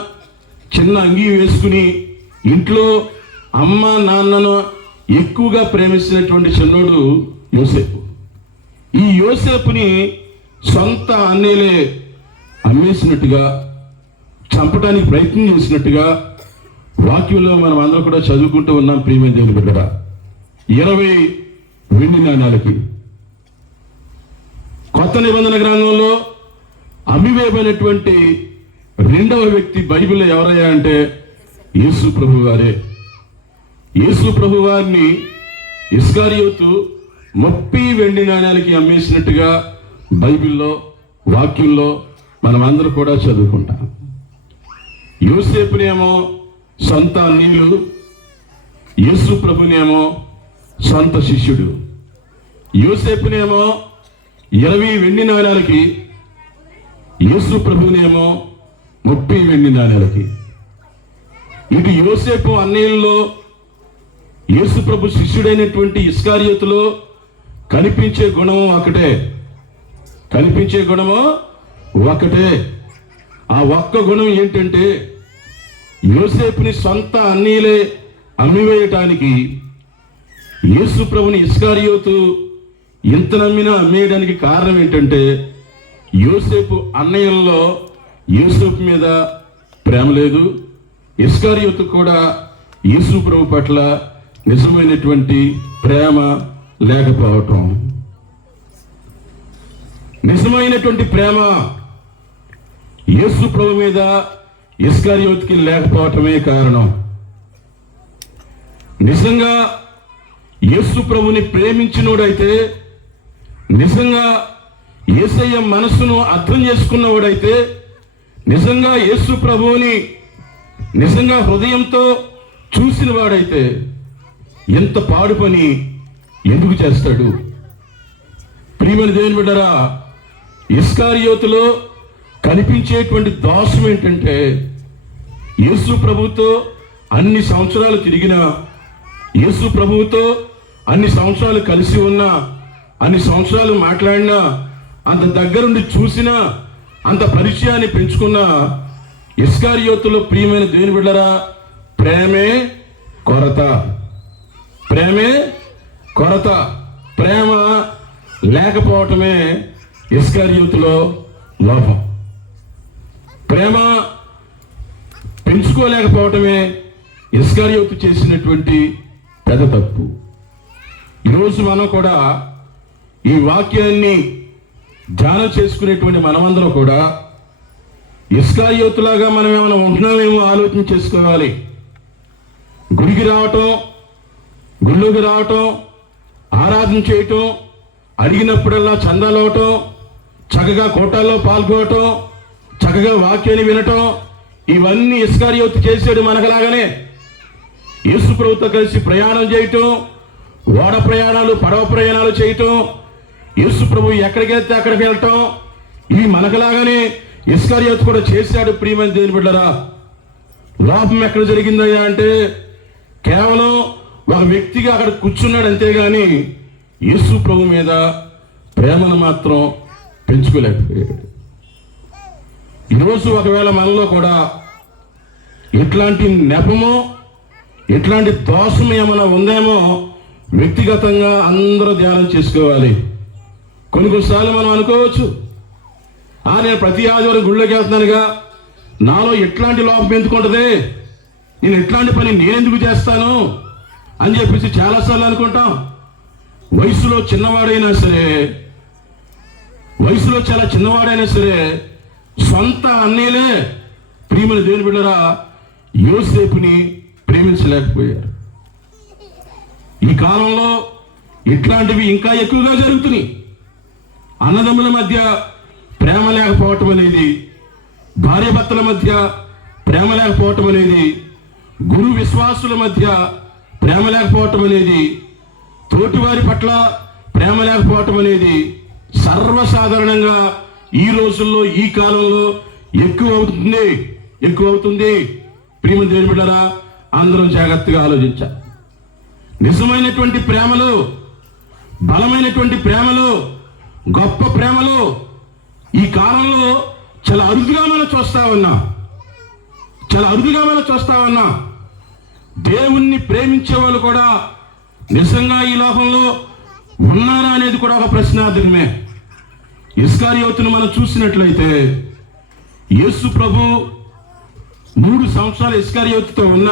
చిన్న అంగీ వేసుకుని ఇంట్లో అమ్మ నాన్నను ఎక్కువగా ప్రేమిస్తున్నటువంటి చిన్నోడు యోసేపు. ఈ యోసేపుని సొంత అన్నయ్యలే అమ్మేసినట్టుగా, చంపడానికి ప్రయత్నం చేసినట్టుగా వాక్యంలో మనం అందరూ కూడా చదువుకుంటూ ఉన్నాం. ప్రియమైన దేవుని బిడ్డగా 20 వెండి నాణాలకి. కొత్త నిబంధన గ్రంథంలో అమ్మివేయబడినటువంటి 2వ వ్యక్తి బైబిల్లో ఎవరయ్యా అంటే యేసు ప్రభు వారే. యేసు ప్రభు వారిని ఇస్కారియోతు 30 వెండి నాణాలకి అమ్మేసినట్టుగా బైబిల్లో వాక్యంలో మనం అందరూ కూడా చదువుకుంటాం. యోసేపునేమో సొంత అన్నయ్యలు, యేసు ప్రభునేమో సొంత శిష్యుడు. యోసేపునేమో 20 వెండి నాణాలకి, యేసు ప్రభునేమో 30 వెండి నాణాలకి. ఇటు యోసేపు అన్నయ్యల్లో యేసు ప్రభు శిష్యుడైనటువంటి ఇస్కారియోతులో కనిపించే గుణము ఒకటే, కనిపించే గుణము ఒకటే. ఆ ఒక్క గుణం ఏంటంటే యోసేపుని సొంత అన్నీలే అమ్మివేయటానికి యేసు ప్రభుని ఇస్కారియోతు ఇంత నమ్మినా అమ్మేయడానికి కారణం ఏంటంటే యోసేపు అన్నయ్యల్లో యోసేపు మీద ప్రేమ లేదు. ఇస్కారియోతు కూడా యేసు ప్రభు పట్ల నిజమైనటువంటి ప్రేమ లేకపోవటం. నిజమైనటువంటి ప్రేమ యేసు ప్రభు మీద ఇస్కారియోతుకి లేకపోవటమే కారణం. నిజంగా యేసు ప్రభుని ప్రేమించినోడైతే, నిజంగా యేసయ్య మనసును అర్థం చేసుకున్నవాడైతే, నిజంగా యేసు ప్రభువుని నిజంగా హృదయంతో చూసిన వాడైతే ఎంత పాడు పని ఎందుకు చేస్తాడు? ప్రియమైన దేవుని బిడ్డరా, ఇస్కారియోతులో కనిపించేటువంటి దోషం ఏంటంటే యేసు ప్రభువుతో అన్ని సంవత్సరాలు తిరిగినా, యేసు ప్రభువుతో అన్ని సంవత్సరాలు కలిసి ఉన్నా, అన్ని సంవత్సరాలు మాట్లాడినా, అంత దగ్గరుండి చూసినా, అంత పరిచయాన్ని పెంచుకున్నా, ఇస్కారియోతులో ప్రియమైన దేవుని బిడ్డరా ప్రేమే కొరత. ప్రేమే కొరత. ప్రేమ లేకపోవటమే ఇస్కారియోతులో లోపం. ప్రేమ పెంచుకోలేకపోవటమే ఇస్కారియోతు చేసినటువంటి పెద్ద తప్పు. ఈరోజు మనం కూడా ఈ వాక్యాన్ని ధ్యానం చేసుకునేటువంటి మనమందరం కూడా ఇస్కారియోతులాగా మనం ఏమైనా ఉంటున్నామేమో ఆలోచన చేసుకోవాలి. గుడికి రావటం, గుళ్ళోకి రావటం, ఆరాధన చేయటం, అడిగినప్పుడల్లా చందాలు అవటం, చక్కగా కోటాల్లో పాల్గొనటం, చక్కగా వాక్యాన్ని వినటం, ఇవన్నీ ఇస్కారియోతు చేసాడు మనకలాగానే. యేసు ప్రభుతో కలిసి ప్రయాణం చేయటం, ఓడ ప్రయాణాలు, పడవ ప్రయాణాలు చేయటం, యేసు ప్రభు ఎక్కడికి వెళ్తే అక్కడికి వెళ్ళటం, ఇవి మనకలాగానే ఇస్కారియోతు కూడా చేశాడు. ప్రియమైన దేవుని బిడ్డరా, లోపం ఎక్కడ జరిగిందయ్యా అంటే కేవలం ఒక వ్యక్తిగా అక్కడ కూర్చున్నాడు అంతేగాని యేసు ప్రభు మీద ప్రేమను మాత్రం పెంచుకోలేకపోయాడు. ఈరోజు ఒకవేళ మనలో కూడా ఇట్లాంటి నెపమో, ఇట్లాంటి దోషం ఏమైనా ఉందేమో వ్యక్తిగతంగా అందరూ ధ్యానం చేసుకోవాలి. కొన్నిసార్లు మనం అనుకోవచ్చు, నేను ప్రతి ఆదివారం గుళ్ళోకి వెళ్తున్నానుగా, నాలో ఎట్లాంటి లోపం ఎందుకుంటుంది, నేను ఎట్లాంటి పని నేనెందుకు చేస్తాను అని చెప్పేసి చాలాసార్లు అనుకుంటాం. వయసులో చిన్నవాడైనా సరే, వయసులో చాలా చిన్నవాడైనా సరే, సొంత అన్నయ్యలే ప్రియమైన దేవుని బిడ్డరా యోసేపుని ప్రేమించలేకపోయారు. ఈ కాలంలో ఇట్లాంటివి ఇంకా ఎక్కువగా జరుగుతున్నాయి. అన్నదమ్ముల మధ్య ప్రేమ లేకపోవటం అనేది, భార్యాభర్తల మధ్య ప్రేమ లేకపోవటం అనేది, గురు విశ్వాసుల మధ్య ప్రేమ లేకపోవటం అనేది, తోటివారి పట్ల ప్రేమ లేకపోవటం అనేది సర్వసాధారణంగా ఈ రోజుల్లో, ఈ కాలంలో ఎక్కువ అవుతుంది. ప్రియమైన దేవుని బిడ్డరా, అందరం జాగ్రత్తగా ఆలోచించాలి. నిజమైనటువంటి ప్రేమలు, బలమైనటువంటి ప్రేమలు, గొప్ప ప్రేమలు ఈ కాలంలో చాలా అరుదుగా మనం చూస్తా ఉన్నాం. దేవుణ్ణి ప్రేమించే వాళ్ళు కూడా నిజంగా ఈ లోకంలో ఉన్నారా అనేది కూడా ఒక ప్రశ్నార్థకమే. ఇస్కారియోతును మనం చూసినట్లయితే యేసు ప్రభు 3 సంవత్సరాలు ఇస్కారియోతుతో ఉన్న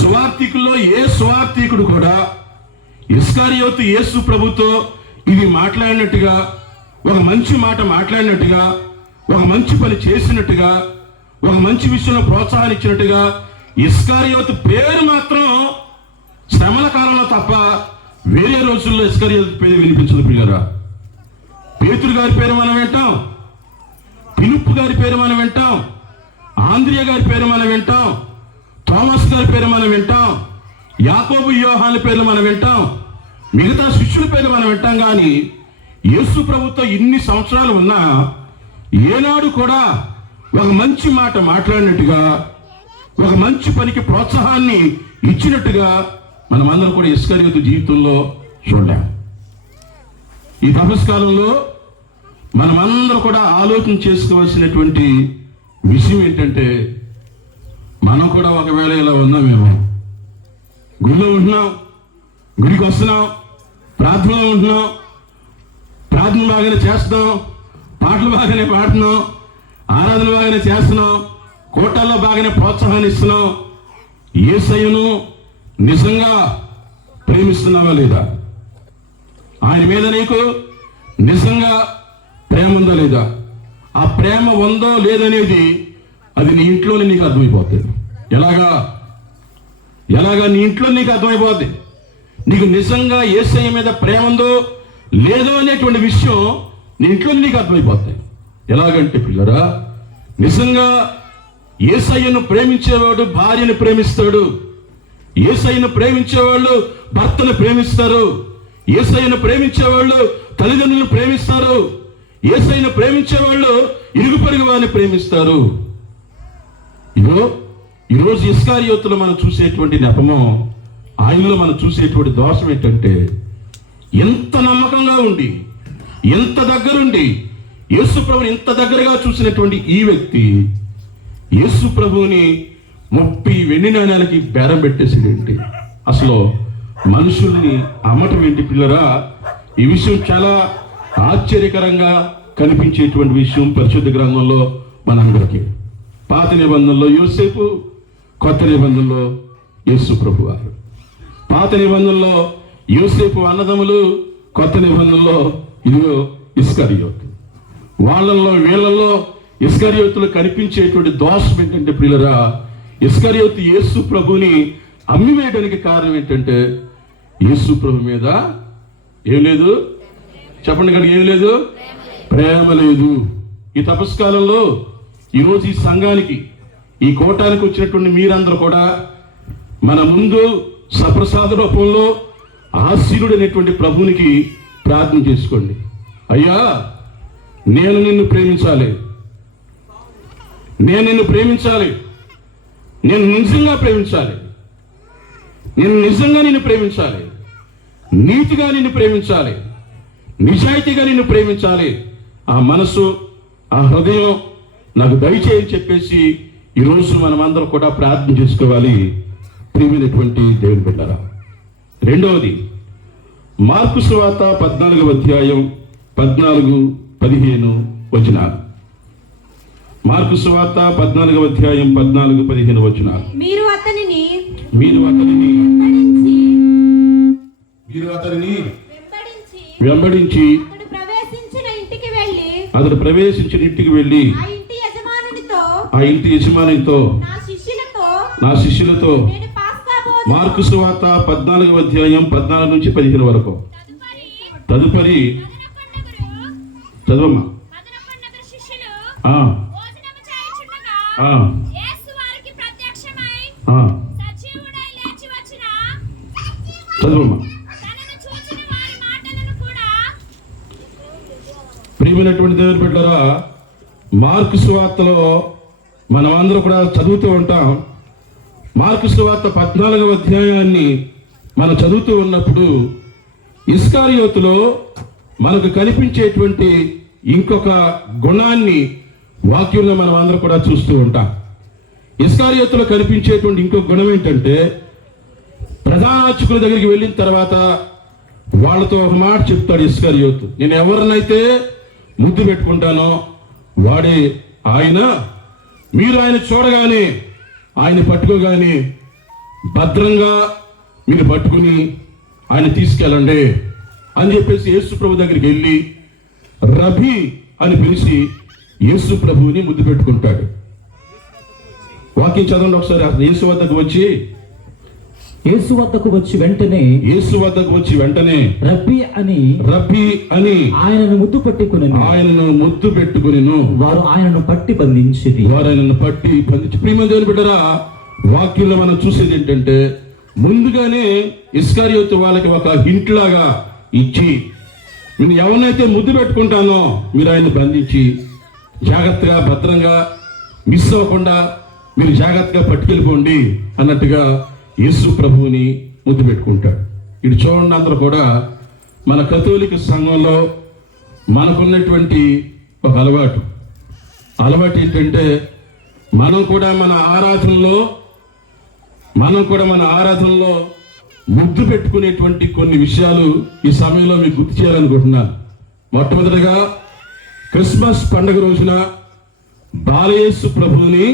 సువార్తికుల్లో ఏ సువార్తికుడు కూడా ఇస్కారియోతు యేసు ప్రభుతో ఇది మాట్లాడినట్టుగా, ఒక మంచి మాట మాట్లాడినట్టుగా, ఒక మంచి పని చేసినట్టుగా, ఒక మంచి విషయంలో ప్రోత్సాహాన్ని ఇచ్చినట్టుగా ఇస్కారియోతు పేరు మాత్రం శ్రమల కాలంలో తప్ప వేరే రోజుల్లో ఇస్కారియోతు పేరు వినిపించదు. ప్రియులారా, పేతురు గారి పేరు మనం వింటాం, ఫిలిప్పు గారి పేరు మనం వింటాం, ఆంద్రియ గారి పేరు మనం వింటాం, థోమస్ గారి పేరు మనం వింటాం, యాకోబు యోహాను పేర్లు మనం వింటాం, మిగతా శిష్యుల పేర్లు మనం వింటాం. కానీ యేసు ప్రభుతో ఇన్ని సంవత్సరాలు ఉన్నా ఏనాడు కూడా ఒక మంచి మాట మాట్లాడినట్టుగా, ఒక మంచి పనికి ప్రోత్సాహాన్ని ఇచ్చినట్టుగా మనమందరం కూడా ఇస్కారియోతు జీవితంలో చూడలేం. ఈ తపస్కాలంలో మనమందరం కూడా ఆలోచన చేసుకోవాల్సినటువంటి విషయం ఏంటంటే, మనం కూడా ఒకవేళ ఇలా ఉన్నామేమో. గుడిలో ఉంటున్నాం, గుడికి వస్తున్నాం, ప్రార్థనలో ఉంటున్నాం, ప్రార్థన బాగానే చేస్తున్నాం, పాటలు బాగానే పాడుతున్నాం, ఆరాధన బాగానే చేస్తున్నాం, కోటాల్లో బాగానే ప్రోత్సాహాన్ని ఇస్తున్నాం. యేసయ్యను నిజంగా ప్రేమిస్తున్నావా లేదా? ఆయన మీద నీకు నిజంగా ప్రేమ ఉందా లేదా? ఆ ప్రేమ ఉందో లేదనేది అది నీ ఇంట్లోనే నీకు అర్థమైపోతుంది. ఎలాగా నీ ఇంట్లో నీకు అర్థమైపోద్ది. నీకు నిజంగా యేసయ్య మీద ప్రేమ ఉందో లేదో అనేటువంటి విషయం నీ ఇంట్లో నీకు అర్థమైపోతాయి. ఎలాగంటే పిల్లరా, నిజంగా యేసయ్యను ప్రేమించేవాడు భార్యను ప్రేమిస్తాడు. యేసయ్యను ప్రేమించేవాళ్ళు భర్తను ప్రేమిస్తారు. యేసయ్యను ప్రేమించేవాళ్ళు తల్లిదండ్రులను ప్రేమిస్తారు. యేసయ్యను ప్రేమించేవాళ్ళు ఇరుగు పొరుగు వారిని ప్రేమిస్తారు. ఈరోజు ఇస్కారియోతులో మనం చూసేటువంటి నెపమో, ఆయనలో మనం చూసేటువంటి దోషం ఏంటంటే, ఎంత నమ్మకంగా ఉండి, ఎంత దగ్గరుండి యేసు ప్రభుని ఇంత దగ్గరగా చూసినటువంటి ఈ వ్యక్తి యేసు ప్రభువుని 30 వెండి నాణ్యాలకి బేరం పెట్టేసాడేంటి? అసలు మనుషుల్ని అమ్మటం ఏంటి పిల్లరా? ఈ విషయం చాలా ఆశ్చర్యకరంగా కనిపించేటువంటి విషయం పరిశుద్ధ గ్రంథంలో మనందరికీ. పాత నిబంధనలో యోసేపు, కొత్త నిబంధనలో యేసు ప్రభు వారు. పాత నిబంధనలో యోసేపు అన్నదమ్ములు, కొత్త నిబంధనలో ఇదిగో ఇస్కరియోతు. వాళ్ళల్లో వీళ్ళల్లో ఇస్కరియోతులు కనిపించేటువంటి దోషం ఏంటంటే ప్రియులరా, ఇస్కరియోతు యేసు ప్రభుని అమ్మివేయడానికి కారణం ఏంటంటే, యేసు ప్రభు మీద ఏం లేదు, చెప్పండి కదా, ఏం లేదు, ప్రేమ లేదు. ఈ తపస్కాలంలో ఈరోజు ఈ సంఘానికి, ఈ కోటానికి వచ్చినటువంటి మీరందరూ కూడా మన ముందు సప్రసాద రూపంలో ఆశీనుడైనటువంటి ప్రభునికి ప్రార్థన చేసుకోండి. అయ్యా, నేను నిన్ను ప్రేమించాలి, నేను నిన్ను ప్రేమించాలి, నేను నిజంగా ప్రేమించాలి, నేను నిజంగా నిన్ను ప్రేమించాలి, నీతిగా నిన్ను ప్రేమించాలి, నిజాయితీగా నిన్ను ప్రేమించాలి. ఆ మనసు, ఆ హృదయం నాకు దయచేయని చెప్పేసి ఈరోజు మనం అందరం కూడా ప్రార్థన చేసుకోవాలి. ప్రియమైనటువంటి దేవుని బిడ్డలారా, రెండవది మార్కు సువార్త 14వ అధ్యాయం 14-15 వచనాలు. మార్కు సువార్త 14వ అధ్యాయం 14-15 వచనాలు. మీరు అతనిని వెంబడించి అతడు ప్రవేశించిన ఇంటికి వెళ్ళి ఆ ఇంటి యజమానితో నా శిష్యులతో మార్కు సువార్త 14వ అధ్యాయం 14-15 వరకు. తదుపరి చదవమ్మా. చదవమ్మా. ప్రియమైనటువంటి దేవుని బిడ్డలారా, మార్కు సువార్తలో మనం అందరూ కూడా చదువుతూ ఉంటాం. మార్కు సువార్త 14వ అధ్యాయాన్ని మనం చదువుతూ ఉన్నప్పుడు ఇస్కారియోతులో మనకు కనిపించేటువంటి ఇంకొక గుణాన్ని వాక్యంలో మనం అందరూ కూడా చూస్తూ ఉంటాం. ఇస్కారియోతులో కనిపించేటువంటి ఇంకొక గుణం ఏంటంటే, ప్రధాన అర్చకుల దగ్గరికి వెళ్ళిన తర్వాత వాళ్ళతో ఒక మాట చెప్తాడు ఇస్కారియోతు. నేను ఎవరినైతే ముద్దు పెట్టుకుంటానో వాడే ఆయన. మీరు ఆయన చూడగానే, ఆయన పట్టుకోగానే భద్రంగా మీరు పట్టుకుని ఆయన తీసుకెళ్ళండి అని చెప్పేసి యేసు ప్రభు దగ్గరికి వెళ్ళి రబీ అని పిలిచి యేసు ప్రభువుని ముద్దు పెట్టుకుంటాడు. వాక్యం చదవండి ఒకసారి. యేసు వద్దకు వచ్చి వెంటనే రబ్బీ అని ఆయనను ముద్దు పెట్టుకుని వారు ఆయనను పట్టి బంధించి. ప్రియమైన దేవుని బిడ్డలారా, వాక్యంలో మనం చూసేది ఏంటంటే, ముందుగానే ఇస్కారియోతు వాళ్ళకి ఒక హింట్ లాగా ఇచ్చి, నేను ఎవరినైతే ముద్దు పెట్టుకుంటానో మీరు ఆయన బంధించి జాగ్రత్తగా భద్రంగా మిస్ అవ్వకుండా మీరు జాగ్రత్తగా పట్టుకెళ్ళిపోండి అన్నట్టుగా యేసు ప్రభువుని ముద్దు పెట్టుకుంటాడు. ఇటు చూడండి, అందరూ కూడా మన కథోలిక సంఘంలో మనకున్నటువంటి ఒక అలవాటు ఏంటంటే మనం కూడా మన ఆరాధనలో ముద్దు పెట్టుకునేటువంటి కొన్ని విషయాలు ఈ సమయంలో మీకు గుర్తు చేయాలనుకుంటున్నాను. మొట్టమొదటిగా క్రిస్మస్ పండుగ రోజున బాలయేసు ప్రభువుని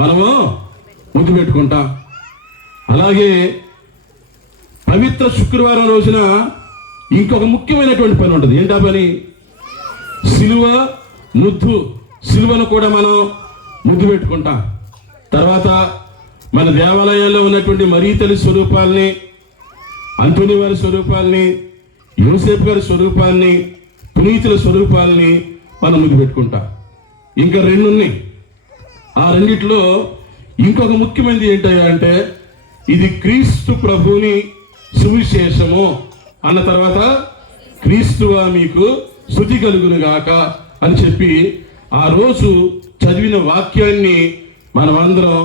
మనము ముద్దు పెట్టుకుంటాం. అలాగే పవిత్ర శుక్రవారం రోజున ఇంకొక ముఖ్యమైనటువంటి పని ఉంటుంది. ఏంటా పని? సిలువను కూడా మనం ముద్దు పెట్టుకుంటాం. తర్వాత మన దేవాలయాల్లో ఉన్నటువంటి మరీ తల్లి స్వరూపాలని, అంతోని వారి స్వరూపాలని, యోసేపు గారి స్వరూపాన్ని, పునీతుల స్వరూపాలని మనం ముద్దు పెట్టుకుంటాం. ఇంకా 2 ఉన్నాయి. ఆ రెండిట్లో ఇంకొక ముఖ్యమైనది ఏంటయ్యా అంటే, ఇది క్రీస్తు ప్రభుని సువిశేషము అన్న తర్వాత క్రీస్తువా మీకు స్తుతి కలుగును గాక అని చెప్పి ఆ రోజు చదివిన వాక్యాన్ని మనమందరం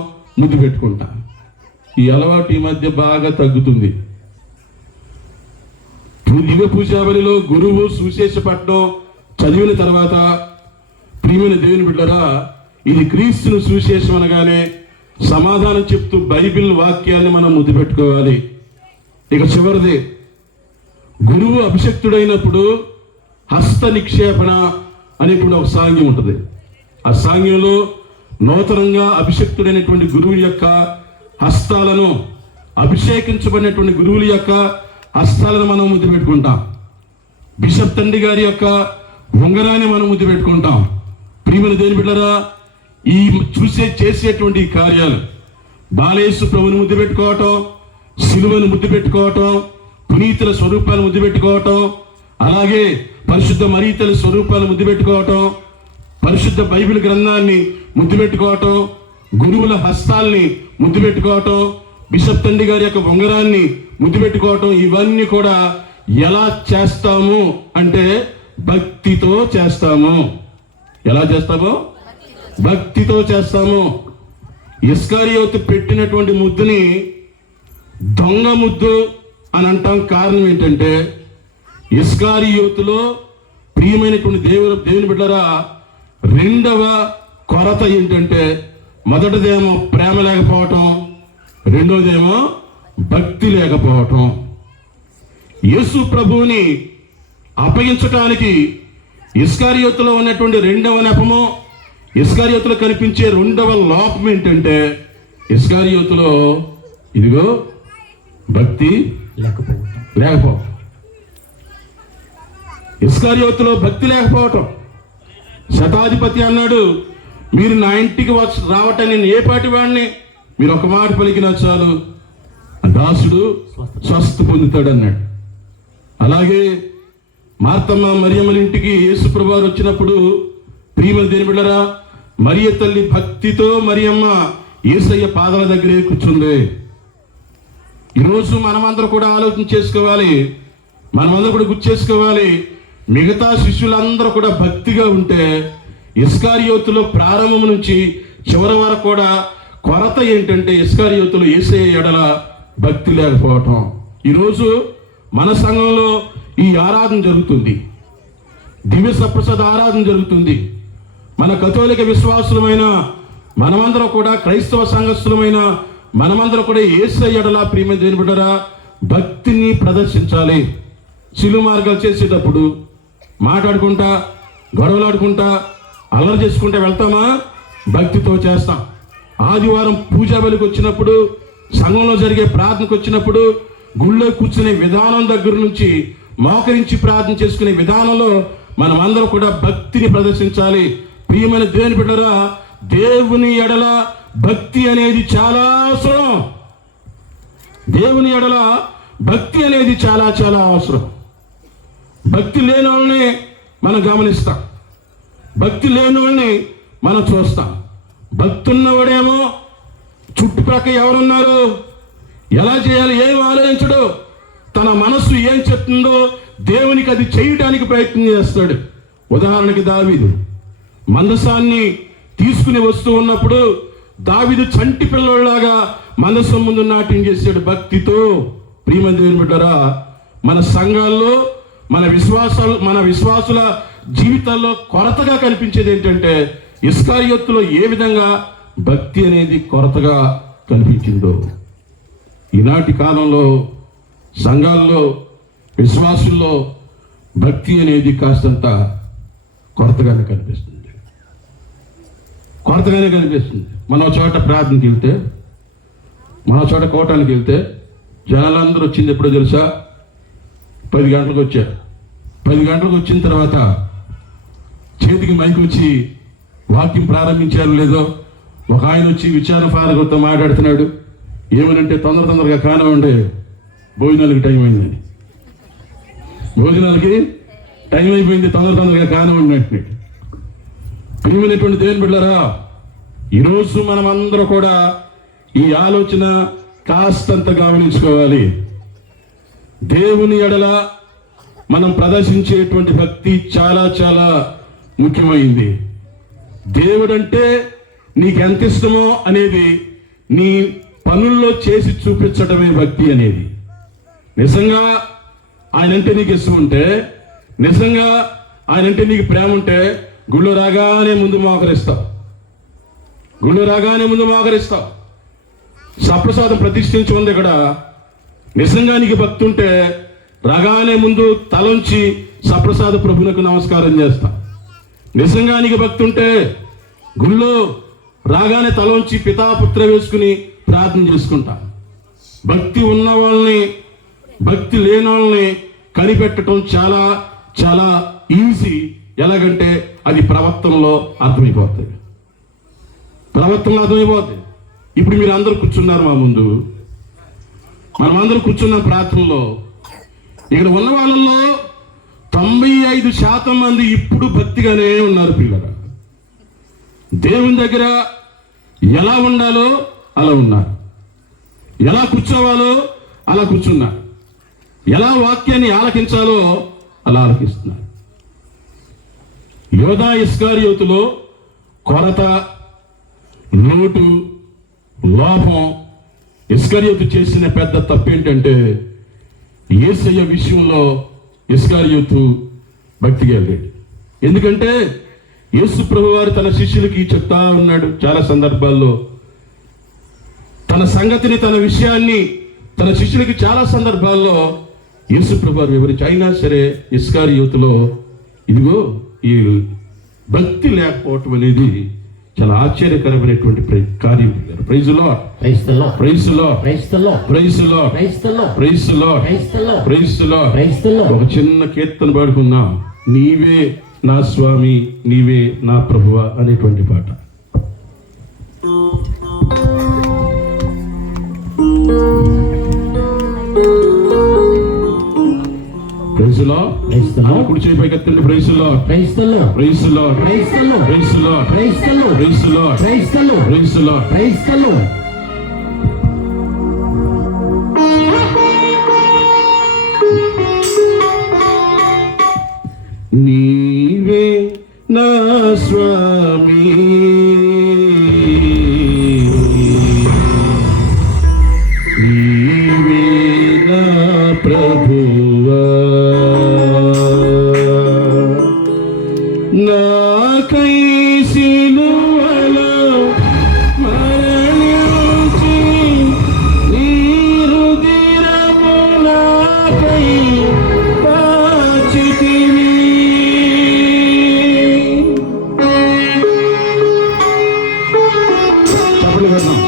ముద్దు పెట్టుకుంటాం. ఈ అలవాటు ఈ మధ్య బాగా తగ్గుతుంది. దివ్య పూజావళిలో గురువు సువిశేషపట్నం చదివిన తర్వాత ప్రియమైన దేవుని బిడ్డరా, ఇది క్రీస్తును సువిశేషం అనగానే సమాధానం చెప్తూ బైబిల్ వాక్యాన్ని మనం ముద్దు పెట్టుకోవాలి. ఇక చివరిది, గురువు అభిషక్తుడైనప్పుడు హస్త నిక్షేపణ అనేటువంటి ఒక సాంగ్యం ఉంటుంది. ఆ సాంగ్యంలో నూతనంగా అభిషక్తుడైనటువంటి గురువు యొక్క హస్తాలను, అభిషేకించబడినటువంటి గురువుల యొక్క హస్తాలను మనం ముద్దు పెట్టుకుంటాం. బిషప్ తండ్రి గారి యొక్క ఉంగరాన్ని మనం ముద్దు పెట్టుకుంటాం. ప్రియమైన దేవుని బిడ్డలారా, ఈ చేసేటువంటి కార్యాలు బాలయేసు ప్రభుని ముద్దు పెట్టుకోవటం, సిలువను ముద్దు పెట్టుకోవటం, పునీతుల స్వరూపాలు ముద్దు పెట్టుకోవటం, అలాగే పరిశుద్ధ మరీతల స్వరూపాలు ముద్దు పెట్టుకోవటం, పరిశుద్ధ బైబిల్ గ్రంథాన్ని ముద్దు పెట్టుకోవటం, గురువుల హస్తాల్ని ముద్దు పెట్టుకోవటం, బిషప్ తండ్రి గారి యొక్క ఉంగరాన్ని ముద్దు పెట్టుకోవటం, ఇవన్నీ కూడా ఎలా చేస్తాము అంటే భక్తితో చేస్తాము. ఎలా చేస్తాము? భక్తితో చేస్తాము. ఇస్కారియోతు పెట్టినటువంటి ముద్దుని దొంగ ముద్దు అని అంటాం. కారణం ఏంటంటే, ఇస్కారియోతులో ప్రియమైనటువంటి దేవుని బిడ్డరా, 2వ కొరత ఏంటంటే, మొదటిదేమో ప్రేమ లేకపోవటం, 2వదేమో భక్తి లేకపోవటం. యేసు ప్రభువుని అప్పగించటానికి ఇస్కారియోతులో ఉన్నటువంటి 2వ నెపము, ఇస్కారియోతులో కనిపించే 2వ లోపం ఏంటంటే, ఇస్కారియోతులో ఇదిగో భక్తి లేకపోవటం. ఇస్కారియోతులో భక్తి లేకపోవటం. శతాధిపతి అన్నాడు, మీరు నా ఇంటికి రావటం నేను ఏ పాటి వాడిని, మీరు ఒక మాట పలికినా చాలు దాసుడు స్వస్థ పొందుతాడు అన్నాడు. అలాగే మార్తమ్మ మరియమ్మల ఇంటికి యేసు ప్రభువారు వచ్చినప్పుడు ప్రియమైన దేవుని బిడ్డలారా, మరియ తల్లి భక్తితో మరియమ్మ యేసయ్య పాదాల దగ్గరే కూర్చుంది. ఈరోజు మనమందరూ కూడా ఆలోచన చేసుకోవాలి, మనమందరూ కూడా గుర్తు చేసుకోవాలి. మిగతా శిష్యులందరూ కూడా భక్తిగా ఉంటే, ఇస్కారియోతులో ప్రారంభం నుంచి చివరి వరకు కూడా కొరత ఏంటంటే, ఇస్కారియోతులో యేసయ్య ఎడల భక్తి లేకపోవటం. ఈరోజు మన సంఘంలో ఈ ఆరాధన జరుగుతుంది, దివ్య సప్రసాద ఆరాధన జరుగుతుంది. మన కథోలిక విశ్వాసులమైన మనమందరం కూడా, క్రైస్తవ సంఘస్థులమైన మనమందరం కూడా యేసయ్య ఎడల ప్రియమైన దేవుని బిడ్డలారా భక్తిని ప్రదర్శించాలి. శిలువ మార్గాలు చేసేటప్పుడు మాట్లాడుకుంటా, గొడవలాడుకుంటా, అల్లరి చేసుకుంటా వెళ్తామా? భక్తితో చేస్తాం. ఆదివారం పూజా బలికి వచ్చినప్పుడు, సంఘంలో జరిగే ప్రార్థనకు వచ్చినప్పుడు, గుళ్ళో కూర్చునే విధానం దగ్గర నుంచి మోకరించి ప్రార్థన చేసుకునే విధానంలో మనం అందరం కూడా భక్తిని ప్రదర్శించాలి. ప్రియమైన దేవుని బిడ్డలారా, దేవుని ఎడల భక్తి అనేది చాలా అవసరం. దేవుని ఎడల భక్తి అనేది చాలా చాలా అవసరం. భక్తి లేని వాళ్ళని మనం గమనిస్తాం, భక్తి లేని వాళ్ళని మనం చూస్తాం. భక్తి ఉన్నవాడేమో చుట్టుప్రక్కల ఎవరున్నారు, ఎలా చేయాలి, ఏం ఆలోచించడు, తన మనస్సు ఏం చెప్తుందో దేవునికి అది చేయడానికి ప్రయత్నం చేస్తాడు. ఉదాహరణకి దావీదు మందసాన్ని తీసుకుని వస్తూ ఉన్నప్పుడు దావీదు చంటి పిల్లలాగా మందసం ముందు నాట్యం చేశాడు భక్తితో. ప్రియమైన దేవుని బిడ్డలారా, మన సంఘాల్లో మన విశ్వాసుల జీవితాల్లో కొరతగా కనిపించేది ఏంటంటే ఇస్కారియోతులో ఏ విధంగా భక్తి అనేది కొరతగా కనిపించిందో. ఈనాటి కాలంలో సంఘాల్లో విశ్వాసుల్లో భక్తి అనేది కాస్తంత కొరతగానే కనిపిస్తుంది. మన చోట ప్రార్థనకి వెళ్తే, మన చోట కోటానికి వెళ్తే జనాలందరూ వచ్చింది ఎప్పుడో తెలుసా? 10 గంటలకు వచ్చారు. 10 గంటలకు వచ్చిన తర్వాత చేతికి మైకి వచ్చి వాక్యం ప్రారంభించారు లేదో, ఒక ఆయన వచ్చి విచారణ ఫారగతో మాట్లాడుతున్నాడు. ఏమనంటే తొందరగా కానివ్వండి, భోజనాలకి టైం అయిందని. భోజనాలకి టైం అయిపోయింది, తొందరగా కానివ్వండి అంటున్నాడు. ప్రియమైనటువంటి దేవుని బిడ్డలారా, ఈరోజు మనం అందరూ కూడా ఈ ఆలోచన కాస్తంత గమనించుకోవాలి. దేవుని ఎడల మనం ప్రదర్శించేటువంటి భక్తి చాలా చాలా ముఖ్యమైంది. దేవుడంటే నీకెంత ఇష్టమో అనేది నీ పనుల్లో చేసి చూపించడమే భక్తి అనేది. నిజంగా ఆయనంటే నీకు ఇష్టం ఉంటే, నిజంగా ఆయనంటే నీకు ప్రేమ ఉంటే గుళ్ళు రాగానే ముందు మోకరిస్తావు. సప్రసాదం ప్రతిష్ఠించి ఉంది ఇక్కడ. నిజంగా నీకు భక్తి ఉంటే రాగానే ముందు తలంచి సప్రసాద ప్రభువునకు నమస్కారం చేస్తా. నిజంగా నీకు భక్తి ఉంటే గుళ్ళో రాగానే తలంచి పితాపుత్ర వేసుకుని ప్రార్థన చేసుకుంటా. భక్తి ఉన్న వాళ్ళని, భక్తి లేని వాళ్ళని కనిపెట్టడం చాలా చాలా ఈజీ. ఎలాగంటే అది ప్రవర్తనలో అర్థమైపోతుంది. ఇప్పుడు మీరు అందరూ కూర్చున్నారు మా ముందు, మనం అందరూ కూర్చున్నాం ప్రార్థనలో. ఇక్కడ ఉన్న వాళ్ళల్లో 95% మంది ఇప్పుడు భక్తిగానే ఉన్నారు. పిల్లలు దేవుని దగ్గర ఎలా ఉండాలో అలా ఉన్నారు, ఎలా కూర్చోవాలో అలా కూర్చున్నారు, ఎలా వాక్యాన్ని ఆలకించాలో అలా ఆలకిస్తున్నారు. యోధా ఇస్కారియోతులో కొరత, లోటు, లోపం. ఇస్కారియోతు చేసిన పెద్ద తప్పు ఏంటంటే యేసయ్య విషయంలో ఇస్కారియోతు భక్తిగా వెళ్ళాడు. ఎందుకంటే యేసు ప్రభువారు తన శిష్యులకి చెప్తా ఉన్నాడు చాలా సందర్భాల్లో. తన సంగతిని, తన విషయాన్ని తన శిష్యులకి చాలా సందర్భాల్లో యేసు ప్రభువారు వివరించి, అయినా సరే ఇస్కారియోతులో ఇదిగో ఈ భక్తి లేకపోవటం అనేది చాలా ఆశ్చర్యకరమైనటువంటి కార్యం. Praise Lord, praise the Lord, praise Lord, praise the Lord, praise Lord, praise the Lord, praise Lord, praise the Lord, praise Lord, praise the Lord. ఒక చిన్న కీర్తన పాడుకుందాం. నీవే నా స్వామి, నీవే నా ప్రభువా అనేటువంటి పాట. Praise Lord, praise the Lord, కుడి చేయి పైకి ఎత్తండి. Praise Lord, praise the Lord, praise Lord, praise the Lord, praise Lord, praise the Lord, praise Lord, praise the Lord, praise Lord. Praise the Lord. నీవే నా స్వామి, నీవే నా ప్రభువా, నాకై సిలువలో మరణించి నీ రుధిరము నాపై పాచితివి. చప్పట్లు కొడదాం.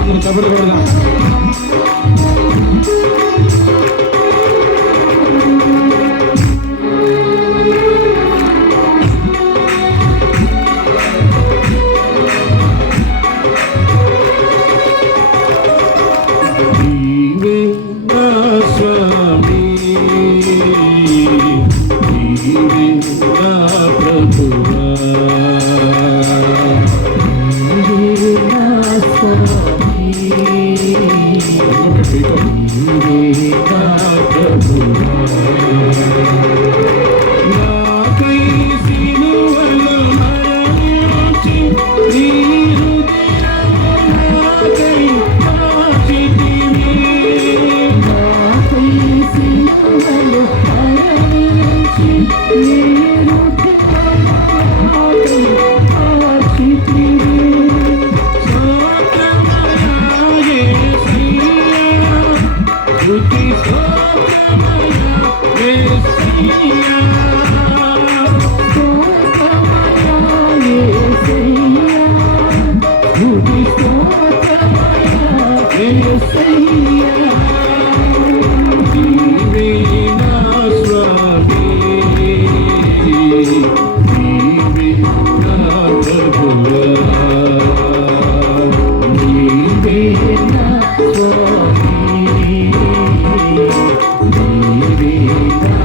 అందరూ చప్పట్లు కొడదాం. నీవే నా స్వామి, నీవే నా ప్రభువా, నీవే నా స్వామి, నీవే నా ప్రభువా, నాకై సిలువలో మరణించి నీ హృదయమున నీవే నా స్వామి, నీవే నా ప్రభువా, నీవే నా స్వామి, నీవే నా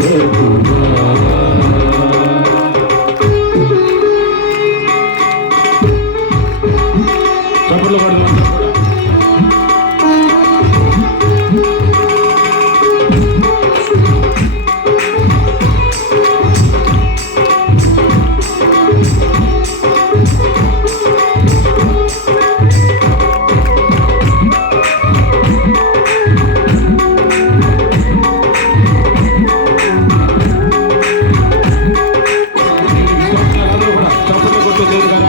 ప్రభువా. చప్పట్లు కొడదాం. చప్పట్లు కొట్టు దేవుని గారు.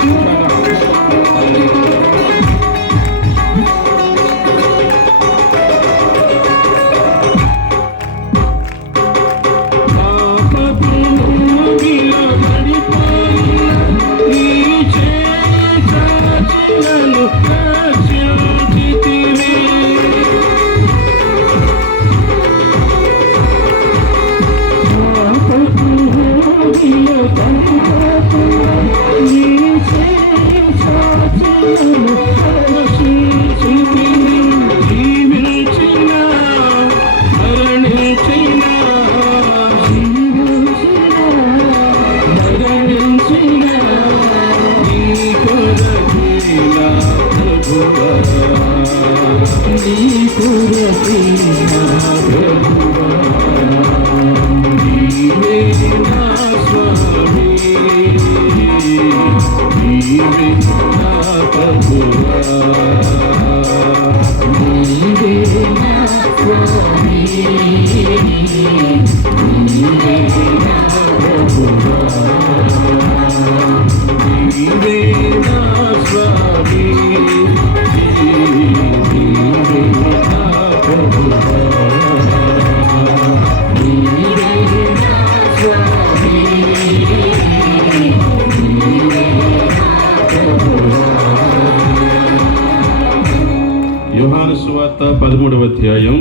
యోహాను సువార్త 13వ అధ్యాయం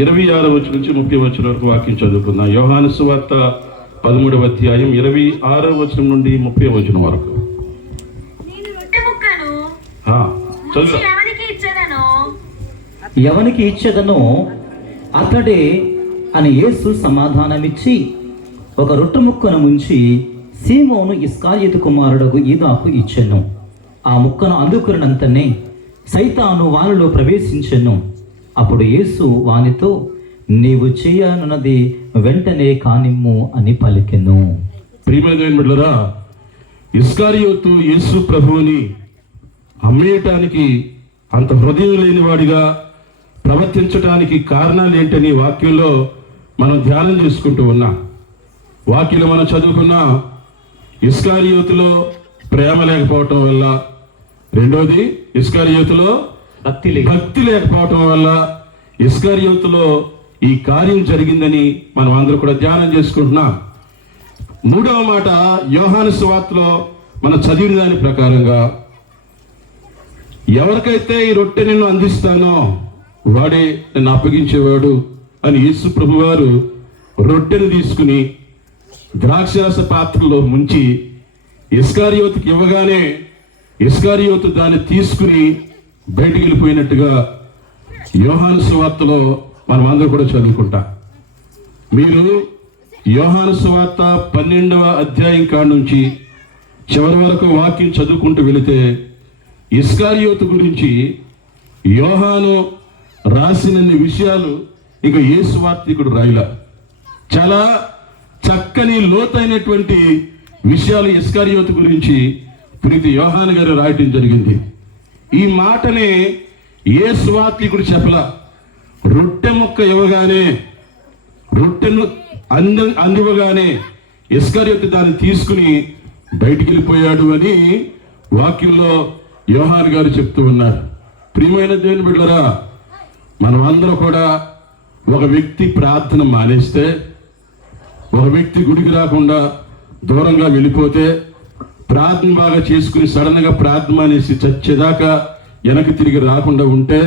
26వ వచనం నుంచి 30వ వచనం వరకు వాక్యం చదువుకుందాం. యోహాను సువార్త 13వ అధ్యాయం 26వ వచనం నుండి 30వ వచనం వరకు. నేను రొట్టె ముక్కను చదువు. ఎవనికి ఇచ్చేదనో అతడే అని యేసు సమాధానమిచ్చి ఒక రొట్టె ముక్కను ముంచి సీమోను ఇస్కారియోతు కుమారుడగు యూదాకు ఇచ్చెను. ఆ ముక్కను అందుకున్నంతనే సైతాను వానిలో ప్రవేశించెను. అప్పుడు యేసు వానితో, నీవు చేయనున్నది వెంటనే కానిమ్ము అని పలికెను. ప్రియమైన బిడ్డలారా, ఇస్కారియోతు యేసు ప్రభువుని అమ్మేయటానికి అంత హృదయం లేనివాడిగా ప్రవర్తించడానికి కారణాలు ఏంటని వాక్యంలో మనం ధ్యానం చేసుకుంటూ ఉన్నాం. వాక్యంలో మనం చదువుకున్న ఇస్కారియోతులో ప్రేమ లేకపోవటం వల్ల, రెండోది ఇస్కారియోతులో భక్తి లేకపోవటం వల్ల ఇస్కారియోతులో ఈ కార్యం జరిగిందని మనం అందరూ కూడా ధ్యానం చేసుకుంటున్నాం. మూడవ మాట యోహాను సువార్తలో మనం చదివిన దాని ప్రకారంగా, ఎవరికైతే ఈ రొట్టె నిన్ను అందిస్తానో వాడే నన్ను అప్పగించేవాడు అని యేసు ప్రభువారు రొట్టెను తీసుకుని ద్రాక్షరస పాత్రలో ముంచి ఇస్కారియోతుకి ఇవ్వగానే ఇస్కారియోతు దాన్ని తీసుకుని బయటికి వెళ్ళిపోయినట్టుగా యోహాను సువార్తలో మనం అందరూ కూడా చదువుకుంటాం. మీరు యోహాను సువార్త 12వ అధ్యాయం కాడ నుంచి చివరి వరకు వాక్యం చదువుకుంటూ వెళితే ఇస్కారియోతు గురించి యోహాను రాసినన్ని విషయాలు ఇక యేసు వార్తికుడు రాయలా. చాలా చక్కని లోతైనటువంటి విషయాలు ఇస్కారియోతు గురించి పునీత యోహాను గారు రాయటం జరిగింది. ఈ మాటనే యేసు వార్తికుడు చెప్పలా. రొట్టె ముక్క ఇవ్వగానే, రొట్టెను అందివ్వగానే ఇస్కారియోతు దాన్ని తీసుకుని బయటికి వెళ్ళిపోయాడు అని వాక్యంలో యోహాను గారు చెప్తూ ఉన్నారు. ప్రియమైన దేవుని బిడ్డలారా, మనం అందరూ కూడా ఒక వ్యక్తి ప్రార్థన మానేస్తే, ఒక వ్యక్తి గుడికి రాకుండా దూరంగా వెళ్ళిపోతే, ప్రార్థన బాగా చేసుకుని సడన్గా ప్రార్థన మానేసి చచ్చేదాకా వెనక్కి తిరిగి రాకుండా ఉంటే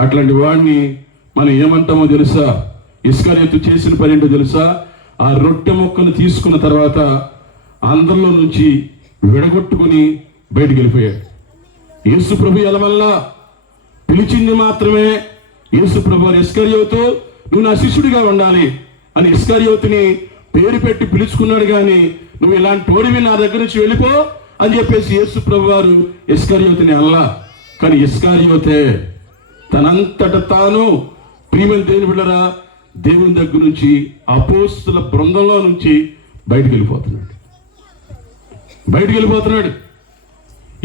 అట్లాంటి వాడిని మనం ఏమంటామో తెలుసా? ఇస్కరియోతు చేసిన పని ఏంటో తెలుసా? ఆ రొట్టె ముక్కను తీసుకున్న తర్వాత అందరిలో నుంచి విడగొట్టుకుని బయటికి వెళ్ళిపోయాడు. యేసు ప్రభు ఎలవల్ల పిలిచింది మాత్రమే యేసు ప్రభు ఇస్కరియోతు నువ్వు నా శిష్యుడిగా ఉండాలి అని ఇస్కరియోతుని పేరు పెట్టి పిలుచుకున్నాడు. కానీ నువ్వు ఇలాంటి తోడివి నా దగ్గర నుంచి వెళ్ళిపో అని చెప్పేసి యేసు ప్రభు వారు ఇస్కరియోతుని అల్లా. కానీ ఇస్కరియోతే తనంతట తాను ప్రియమైన దేవుని బిడ్డలారా దేవుని దగ్గర నుంచి అపోస్తుల బృందంలో నుంచి బయటికి వెళ్ళిపోతున్నాడు.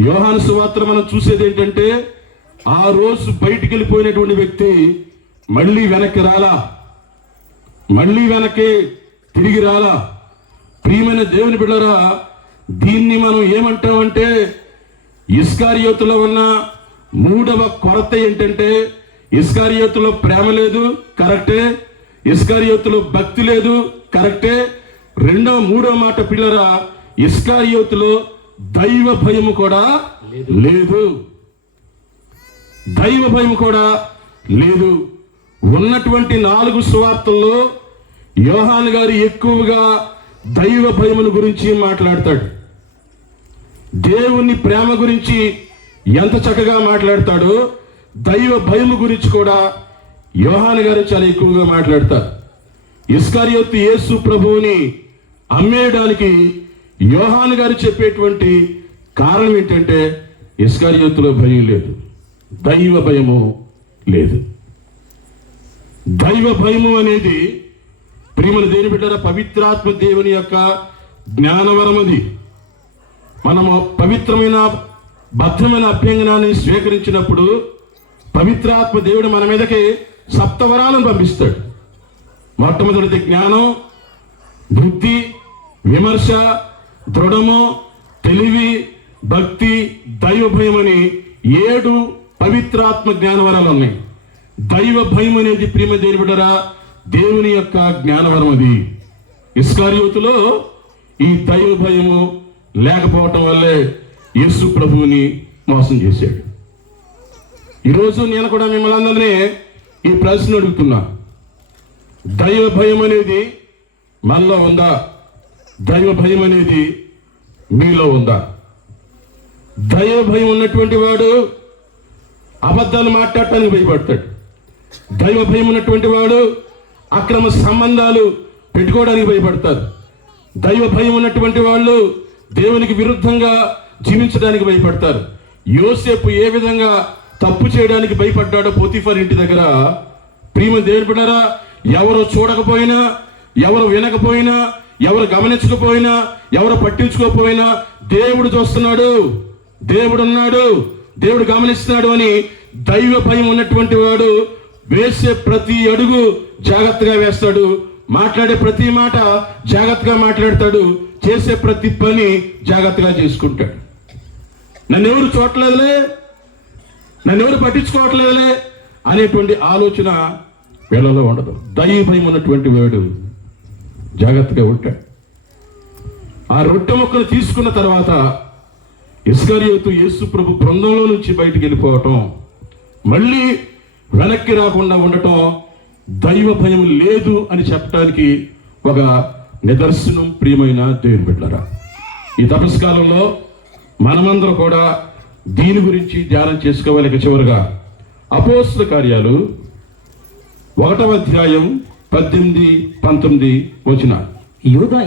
యోహాను సువార్త మనం చూసేది ఏంటంటే ఆ రోజు బయటికి వెళ్ళిపోయినటువంటి వ్యక్తి మళ్ళీ వెనక్కి తిరిగి రాలా. ప్రియమైన దేవుని బిడ్డలారా దీన్ని మనం ఏమంటామంటే ఇస్కరియోతులో ఉన్న మూడవ కొరత ఏంటంటే ఇస్కరియోతులో ప్రేమ లేదు, కరెక్టే. ఇస్కరియోతులో భక్తి లేదు, కరెక్టే. మూడవ మాట పిల్లరా, ఇస్కరియోతులో దైవ భయము కూడా లేదు. ఉన్నటువంటి 4 సువార్తల్లో యోహాను గారు ఎక్కువగా దైవ భయమును గురించి మాట్లాడతాడు. దేవుని ప్రేమ గురించి ఎంత చక్కగా మాట్లాడతాడో దైవ భయము గురించి కూడా యోహాను గారు చాలా ఎక్కువగా మాట్లాడతారు. ఇస్కరియోతు యేసు ప్రభువుని అమ్మేయడానికి యోహాను గారు చెప్పేటువంటి కారణం ఏంటంటే ఇస్కరియోతులో భయం లేదు, దైవ భయము లేదు. దైవ భయము అనేది ప్రియమైన దేవుని బిడ్డల పవిత్రాత్మ దేవుని యొక్క జ్ఞానవరం. అది మనము పవిత్రమైన భద్రమైన అభ్యంగనాన్ని స్వీకరించినప్పుడు పవిత్రాత్మ దేవుడు మన మీదకి 7 వరాలను పంపిస్తాడు. మొట్టమొదటిది జ్ఞానం, బుద్ధి, విమర్శ, దృఢము, తెలివి, భక్తి, దైవ భయం అని 7 పవిత్రాత్మ జ్ఞానవరాలు ఉన్నాయి. దైవ భయం అనేది ప్రియమైన దేవుని బిడ్డలారా దేవుని యొక్క జ్ఞానవరం. అది ఇస్కరియోతులో ఈ దైవ భయము లేకపోవటం వల్లే యేసు ప్రభువుని మోసం చేశాడు. ఈరోజు నేను కూడా మిమ్మల్ని అందరినీ ఈ ప్రశ్న అడుగుతున్నా, దైవ భయం అనేది మనలో ఉందా? దైవ భయం అనేది మీలో ఉందా? దైవ భయం ఉన్నటువంటి వాడు అబద్ధాలు మాట్లాడటానికి భయపడతాడు. దైవ భయం ఉన్నటువంటి వాడు అక్రమ సంబంధాలు పెట్టుకోవడానికి భయపడతారు. దైవ భయం ఉన్నటువంటి వాళ్ళు దేవునికి విరుద్ధంగా జీవించడానికి భయపడతారు. యోసేపు ఏ విధంగా తప్పు చేయడానికి భయపడ్డాడో పోతీఫర్ ఇంటి దగ్గర, ప్రియమైన దేవుని బిడ్డలారా ఎవరు చూడకపోయినా, ఎవరు వినకపోయినా, ఎవరు గమనించకపోయినా, ఎవరు పట్టించుకోకపోయినా దేవుడు చూస్తున్నాడు, దేవుడు ఉన్నాడు, దేవుడు గమనిస్తున్నాడు అని దైవ భయం ఉన్నటువంటి వాడు వేసే ప్రతి అడుగు జాగ్రత్తగా వేస్తాడు, మాట్లాడే ప్రతి మాట జాగ్రత్తగా మాట్లాడతాడు, చేసే ప్రతి పని జాగ్రత్తగా చేసుకుంటాడు. నన్నెవరు చూడలేదులే, నన్నెవరు పట్టించుకోవట్లేదులే అనేటువంటి ఆలోచన వీళ్ళలో ఉండదు. దైవ భయం ఉన్నటువంటి వాడు జాగ్రత్తగా ఉంటాడు. ఆ రొట్టె ముక్కను తీసుకున్న తర్వాత ఇస్కరియోతు యేసు ప్రభు బృందంలో నుంచి బయటికి వెళ్ళిపోవటం, మళ్ళీ వెనక్కి రాకుండా ఉండటం దైవ భయం లేదు అని చెప్పడానికి ఒక నిదర్శనం. ప్రియమైన దేవుని బిడ్డలారా ఈ తపస్కాలంలో మనమందరం కూడా దీని గురించి ధ్యానం చేసుకోవాలి. చివరిగా అపోస్తల కార్యాలు 1వ అధ్యాయం 18-19 వచనాలు. యోధా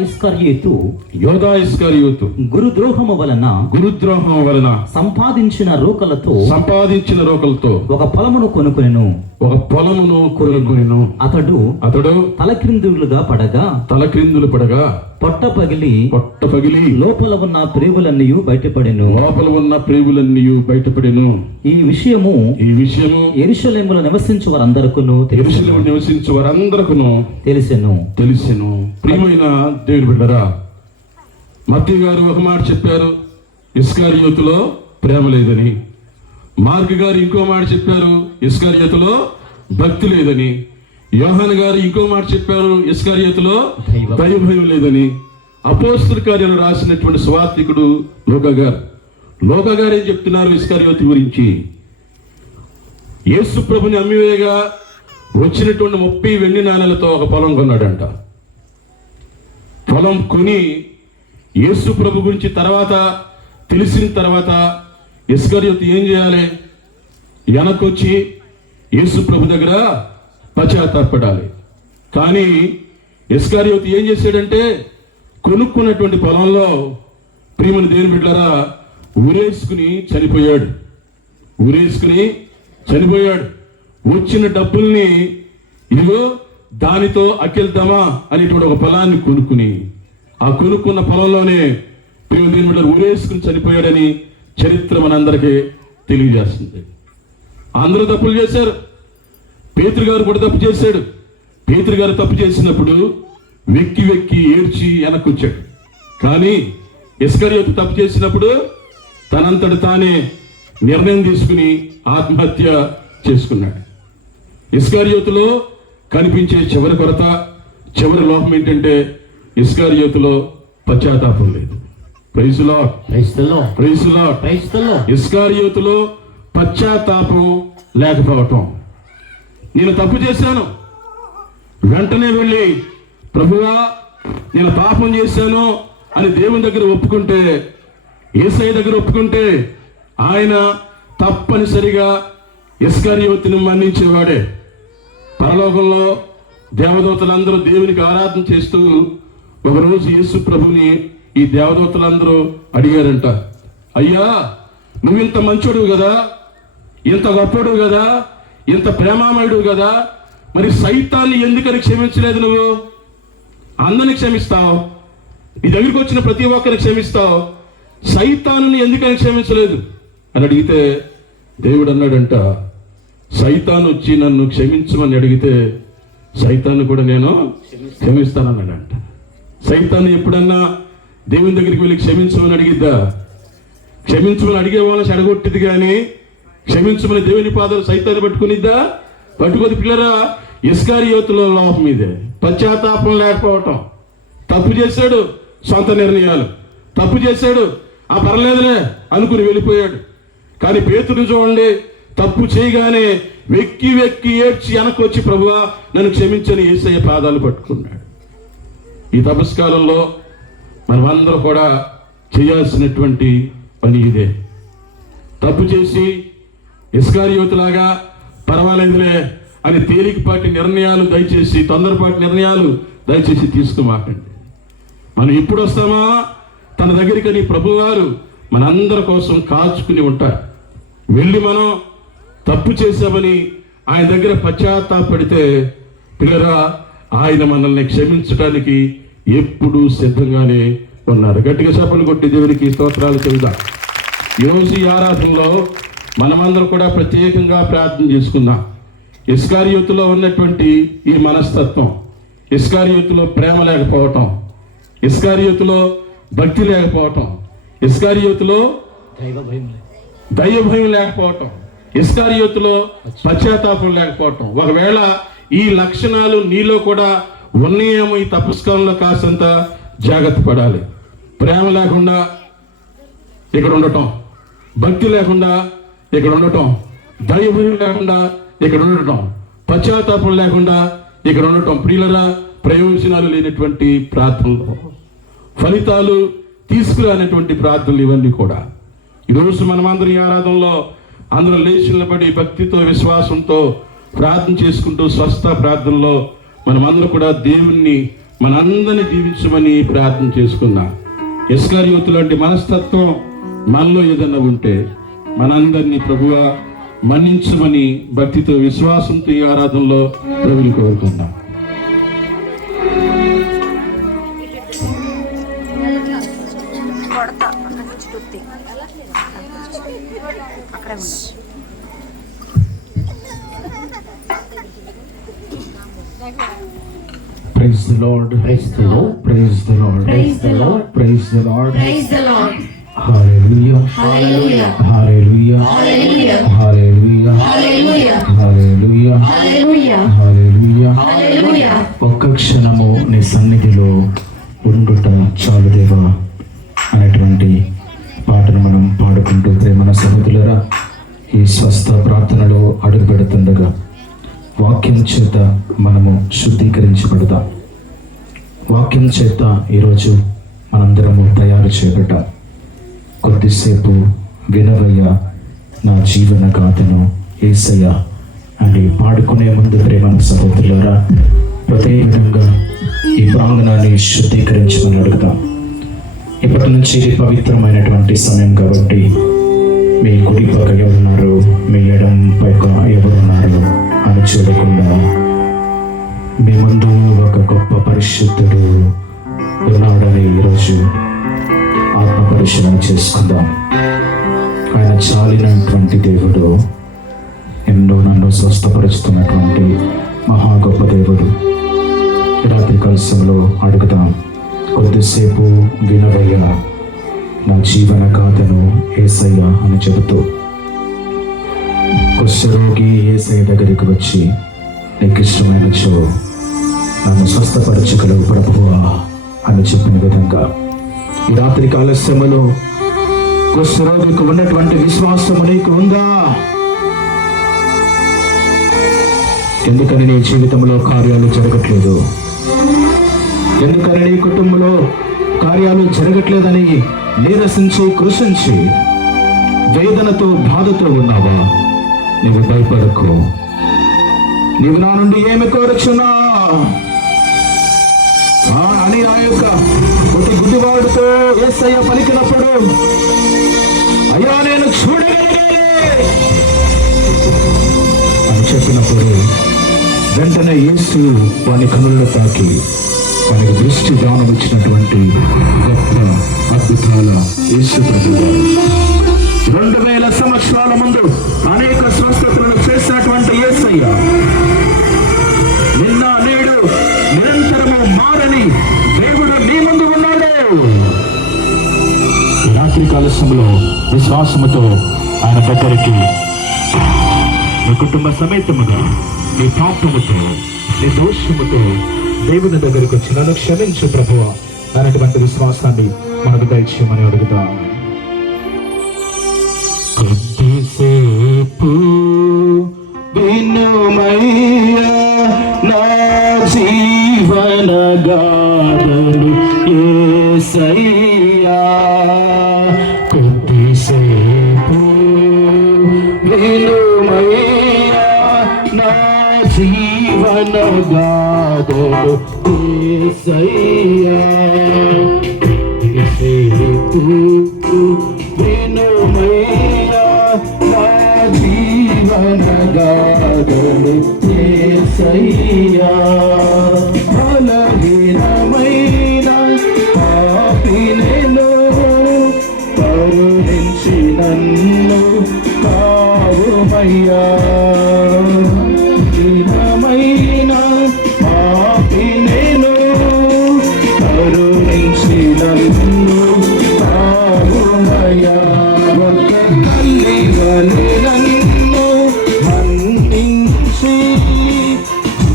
ఇస్కరియోతు గురుద్రోహము వలన సంపాదించిన రోకలతో ఒక పొలమును కొనుకొనెను. అతడు తలక్రిందులుగా పడగా పొట్ట పగిలి లోపల ఉన్న ప్రేగులన్నీయు బయటపడెను. ఈ విషయము యెరూషలేములో నివసించు వారందరకును తెలిసెను. ప్రియమైన దేవుని బిడ్డలారా మత్తయి గారు ఒక మాట చెప్పారు, ఇస్కరియోతులో ప్రేమ లేదని. మార్క్ గారు ఇంకో మాట చెప్పారు, ఇస్కరియోతులో భక్తి లేదని. యోహాను గారు ఇంకో మాట చెప్పారు, ఇస్కరియోతులో దైవ భయం లేదని. అపోస్తల కార్యాలు రాసినటువంటి సువార్తికుడు లోకా గారు ఏం చెప్తున్నారు ఇస్కరియోతు గురించి? యేసు ప్రభుని అమ్మివేయగా వచ్చినటువంటి 30 వెండి నాణేలతో ఒక పొలం కొన్నాడంట. పొలం కొని యేసు ప్రభు గురించి తర్వాత తెలిసిన తర్వాత ఇస్కరియోతు ఏం చేయాలి? వెనకొచ్చి యేసు ప్రభు దగ్గర పశ్చాత్తాపడాలి. కానీ ఇస్కరియోతు ఏం చేశాడంటే కొనుక్కున్నటువంటి పొలంలో ప్రియమైన దేవుని బిడ్డలారా ఊరేసుకుని చనిపోయాడు. వచ్చిన డబ్బుల్ని ఇదిగో దానితో అఖిల్దామా అనేటువంటి ఒక పొలాన్ని కొనుక్కుని ఆ కొనుక్కున్న పొలంలోనే ప్రియమైన దేవుని బిడ్డలారా ఊరేసుకుని చనిపోయాడని చరిత్ర మనందరికీ తెలియజేస్తుంది. అందరూ తప్పులు చేశారు. పేతురు గారు కూడా తప్పు చేశాడు. పేతురు గారు తప్పు చేసినప్పుడు వెక్కి ఏడ్చి వెనక్కి వచ్చాడు. కానీ ఇస్కరియోతు తప్పు చేసినప్పుడు తనంతట తానే నిర్ణయం తీసుకుని ఆత్మహత్య చేసుకున్నాడు. ఇస్కరియోతులో కనిపించే చివరి కొరత, చివరి లోపం ఏంటంటే ఇస్కరియోతులో పశ్చాత్తాపం లేదు. Praise the lord. ఇస్కరియోతులో పశ్చాత్తాపం లేకపోవటం. నేను తప్పు చేశాను, వెంటనే వెళ్ళి ప్రభువా నేను పాపం చేశాను అని దేవుని దగ్గర ఒప్పుకుంటే, యేసయ్య దగ్గర ఒప్పుకుంటే ఆయన తప్పనిసరిగా ఇస్కరియోతును మన్నించేవాడే. పరలోకంలో దేవదూతలందరూ దేవునికి ఆరాధన చేస్తూ ఒకరోజు యేసు ప్రభుని ఈ దేవదూతలందరూ అడిగారంట, అయ్యా నువ్వు ఇంత మంచోడు కదా, ఇంత గొప్పడు కదా, ఇంత ప్రేమామయుడు కదా, మరి సైతాన్ని ఎందుకని క్షమించలేదు? నువ్వు అందరిని క్షమిస్తావు, నీ దగ్గరికి వచ్చిన ప్రతి ఒక్కరిని క్షమిస్తావు, సైతాన్ని ఎందుకని క్షమించలేదు అని అడిగితే దేవుడు అన్నాడంట, సైతాను వచ్చి నన్ను క్షమించమని అడిగితే సైతాన్ని కూడా నేను క్షమిస్తానన్నాడంట. సైతాన్ని ఎప్పుడన్నా దేవుని దగ్గరికి వెళ్ళి క్షమించమని అడిగిద్దా? క్షమించమని అడిగే వాళ్ళని చెడగొట్టింది, కానీ క్షమించమని దేవుని పాదాలు సైతాన్ని పట్టుకునిద్దా? పట్టుకొని పిల్లరా ఇస్కరియోతులో లోపం ఇదే, పశ్చాత్తాపం లేకపోవటం. తప్పు చేశాడు, సొంత నిర్ణయాలు, తప్పు చేశాడు, ఆ పర్లేదులే అనుకుని వెళ్ళిపోయాడు. కానీ పేతురుని చూడండి, తప్పు చేయగానే వెక్కి ఏడ్చి వెనక్కి వచ్చి ప్రభువా నన్ను క్షమించని యేసయ్య పాదాలు పట్టుకున్నాడు. ఈ తపస్కాలంలో మనమందరూ కూడా చేయాల్సినటువంటి పని ఇదే. తప్పు చేసి ఇస్కరియోతులాగా పర్వాలేదులే అని తేలికపాటి నిర్ణయాలు దయచేసి, తొందరపాటి నిర్ణయాలు దయచేసి తీసుకోమాకండి. మనం ఎప్పుడు వస్తామా తన దగ్గరికి ప్రభువారు మనందరి కోసం కాచుకుని ఉంటారు. వెళ్ళి మనం తప్పు చేశామని ఆయన దగ్గర పశ్చాత్తాపడితే పిల్లరా ఆయన మనల్ని క్షమించడానికి ఎప్పుడూ సిద్ధంగానే ఉన్నారు. గట్టిగా చప్పలు కొట్టి దేవునికి స్తోత్రాలు చెబుదాం. ఈరోజు ఈ ఆరాధనలో మనమందరం కూడా ప్రత్యేకంగా ప్రార్థన చేసుకుందాం. ఇస్కరియోతులో ఉన్నటువంటి ఈ మనస్తత్వం, ఇస్కరియోతులో ప్రేమ లేకపోవటం, ఇస్కరియోతులో భక్తి లేకపోవటం, ఇస్కరియోతులో దైవ భయం లేకపోవటం, ఇస్కరియోతులో పశ్చాత్తాపం లేకపోవటం. ఒకవేళ ఈ లక్షణాలు నీలో కూడా ఉన్నాయేమో ఈ తపస్కాలంలో కాసంత జాగ్రత్త పడాలి. ప్రేమ లేకుండా ఇక్కడ ఉండటం, భక్తి లేకుండా ఇక్కడ ఉండటం, దైవ భయం లేకుండా ఇక్కడ ఉండటం, పశ్చాత్తాపం లేకుండా ఇక్కడ ఉండటం. ప్రియులరా ప్రయోజనాలు లేనటువంటి ప్రార్థనలు, ఫలితాలు తీసుకురానటువంటి ప్రార్థనలు ఇవన్నీ కూడా. ఈరోజు మనమందరం ఈ ఆరాధనలో అందరూ లేచి నిలబడి భక్తితో విశ్వాసంతో ప్రార్థన చేసుకుంటూ స్వస్థ ప్రార్థనలో మనమందరం కూడా దేవుణ్ణి మనందరినీ దీవించమని ప్రార్థన చేసుకుందాం. ఇస్కరియోతు లాంటి మనస్తత్వం మనలో ఏదన్నా ఉంటే మనందరినీ ప్రభువా మన్నించమని భక్తితో విశ్వాసంతో ఈ ఆరాధనలో ప్రభుని కోరుకుందాం. Praise the Lord. Praise the Lord. Praise the Lord. Praise the Lord. Praise the Lord. Praise the Lord. Hallelujah. Hallelujah. Hallelujah. Hallelujah. Hallelujah. Hallelujah. Hallelujah. Hallelujah. Hallelujah. Hallelujah. ఒక్క క్షణము నీ సన్నిధిలో ఉండుట చాలు దేవా అనేటువంటి పాటను మనం పాడుకుంటూ ప్రేమన సహోదరులారా ఈ స్వస్థ ప్రార్థనలో అడుగు పెడుతుండగా వాక్యం చేత మనము శుద్ధీకరించబడతాం. వాక్యం చేత ఈరోజు మనందరము తయారు చేయబడ్డాం. కొద్దిసేపు వినవయ్య నా జీవన గాథను యేసయ్య అని పాడుకునే ముందు ప్రేమ సహోదరులారా, ప్రతి విధంగా ఈ ప్రాంగణాన్ని శుద్ధీకరించమని అడుగుతాం. ఇప్పటి నుంచి ఇది పవిత్రమైనటువంటి సమయం కాబట్టి మీ కుడి పక్క ఎవరున్నారు, మీ ఎడం పక్క ఎవరున్నారు అని చూడకుండా మీ ముందు ఒక గొప్ప పరిశుద్ధుడు ఉన్నాడని ఈరోజు ఆత్మ పరిశీలన చేసుకుందాం. ఆయన చాలినటువంటి దేవుడు, ఎన్నో నన్ను స్వస్థపరుచుతున్నటువంటి మహా గొప్ప దేవుడు. రాత్రి కలశంలో అడుగుదాం. కొద్దిసేపు వినవయ్య నా జీవన గాథను యేసయ్య అని చెబుతూ కుష్ఠరోగి యేసయ్య దగ్గరికి వచ్చి, నీకు ఇష్టమైనచో నన్ను స్వస్థపరచగలవు ప్రభువా అని చెప్పిన విధంగా ఈ రాత్రి కాలస్యములో కుష్ఠరోగికి ఉన్నటువంటి విశ్వాసము నీకు ఉందా? ఎందుకని నీ జీవితంలో కార్యాలు జరగట్లేదు? ఎందుకని నీ కుటుంబంలో కార్యాలు జరగట్లేదని నీరసించి కృషించి వేదనతో బాధతో ఉన్నావా? నువ్వు భయపడకు. నీవు నా నుండి ఏమి కోరుచున్నా అని ఆ యొక్క గుడ్డివాడుతో యేసయ్య పలికినప్పుడు, అయ్యా నేను చూడగలిగాను అని చెప్పినప్పుడు వెంటనే యేసు వాని కనులను తాకి వానికి దృష్టి దానం ఇచ్చినటువంటి గొప్ప అద్భుతాల యేసు ప్రభువు 2000 సంవత్సరాల ముందు అనేక స్వస్థతలను చేసినటువంటి యేసయ్య నిన్న నేడు నిరంతరము మారని దేవుడు నీ ముందు ఉన్నాడు. రాత్రి కాలశంలో విశ్వాసముతో ఆయన దగ్గరికి నీ కుటుంబ సమేతముగా నీ పాపముతో నీ దోషముతో దేవుని దగ్గరికి వచ్చి నన్ను క్షమించు ప్రభువా అన్నటువంటి విశ్వాసాన్ని మనకు దయచేయమని అడుగుతాం. కొద్దిసేపు వినుమయ్యా నా జీవన గాథను యేసయ్యా, కొద్దిసేపు వినుమయ్యా నా జీవన గాథను యేసయ్యా, కొద్దిసేపు వినుమయ్యా నా జీవన గాథను యేసయ్యా, బలహీనమైన పాపినెను కరుణించి నన్ను కావుమయ్యా, బలహీనమైన పాపినెను కరుణించి నన్ను కావుమయ్యా, ఒక తల్లి వలె నన్ను మన్నించి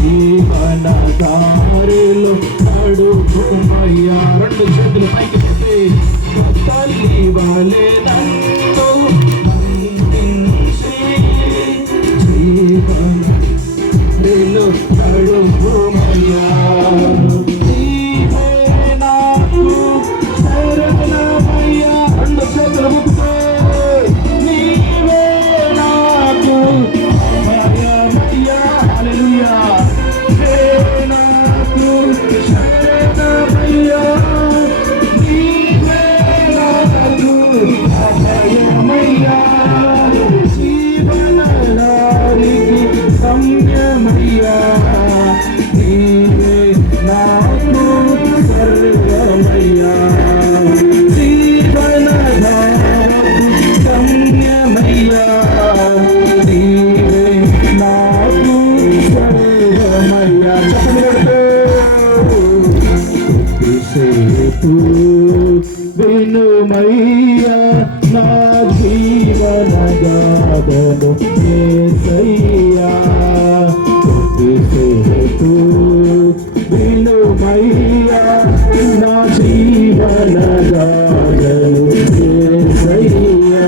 జీవన దారిలో నడుపుమయ్యా. 2 చేతులు పైకి పెట్టి, తల్లి వలె నన్ను మన్నించి జీవన దారిలో నడుపుమయ్యా, నీవే నాకు శరణమయ్యా. 2 చేతులు ఊపుతూ, నీవే నాకు అభయమయ్యా. హల్లెలూయా. నీవే నాకు శరణమయ్యా, నీవే నాకు అభయమయ్యా, జీవన దారికి గమ్యమయ్యా, నీవే నాకు సర్వమయ్యా, జీవన దారికి గమ్యమయ్యా, నీవే నాకు సర్వమయ్యా. కొద్దిసేపు వినుమయ్యా నా జీవన గాథను యేసయ్యా, కొద్దిసేపు వినుమయ్యా నా జీవన గాథను యేసయ్యా.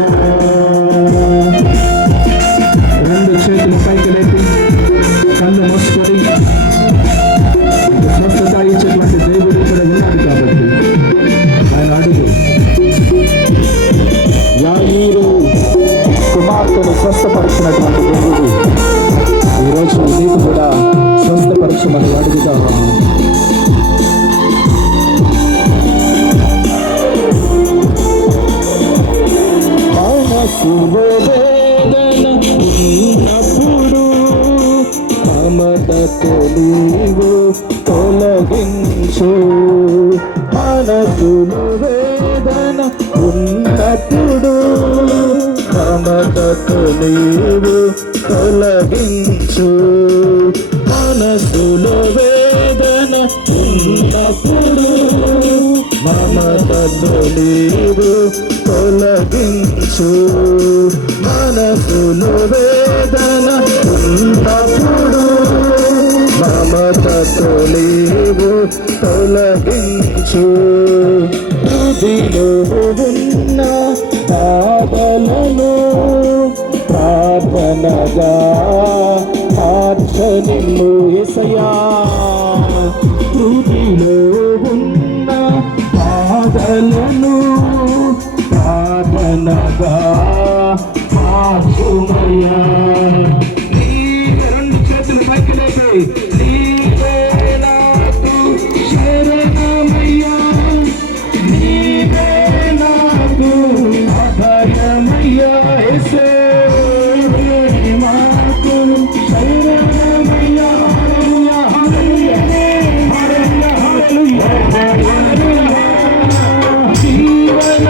ఈరోజు నీకు కూడా స్వస్థపరచమని అడుగుతాము. మనసులో వేదన ఉన్నప్పుడు మమతతో నీవు తొలగించు. మనసులో వేదన ఉన్నప్పుడు మమతతో నీవు తొలగించు. మనసులో వేదన ఉన్నప్పుడు మమతతో నీవు తొలగించు. మనసులో వేదన ఉన్నప్పుడు మమతతో నీవు తొలగించు. హృదిలో ఉన్న బాధలను ప్రార్థనగా మార్చనిమ్ము యేసయ్యా. హృదిలో ఉన్న బాధలను ప్రార్థనగా మార్చుమయ్యా. నీవే, రెండు చేతులు పైకి లేపి, నీవే నాకు శరణమయ్యా, నీవే నాకు అభయమయ్యా. యేసే మాకు శరణమయ్యా. హల్లెలూయా, హల్లెలూయా, హల్లెలూయా, హల్లెలూయా. జీవన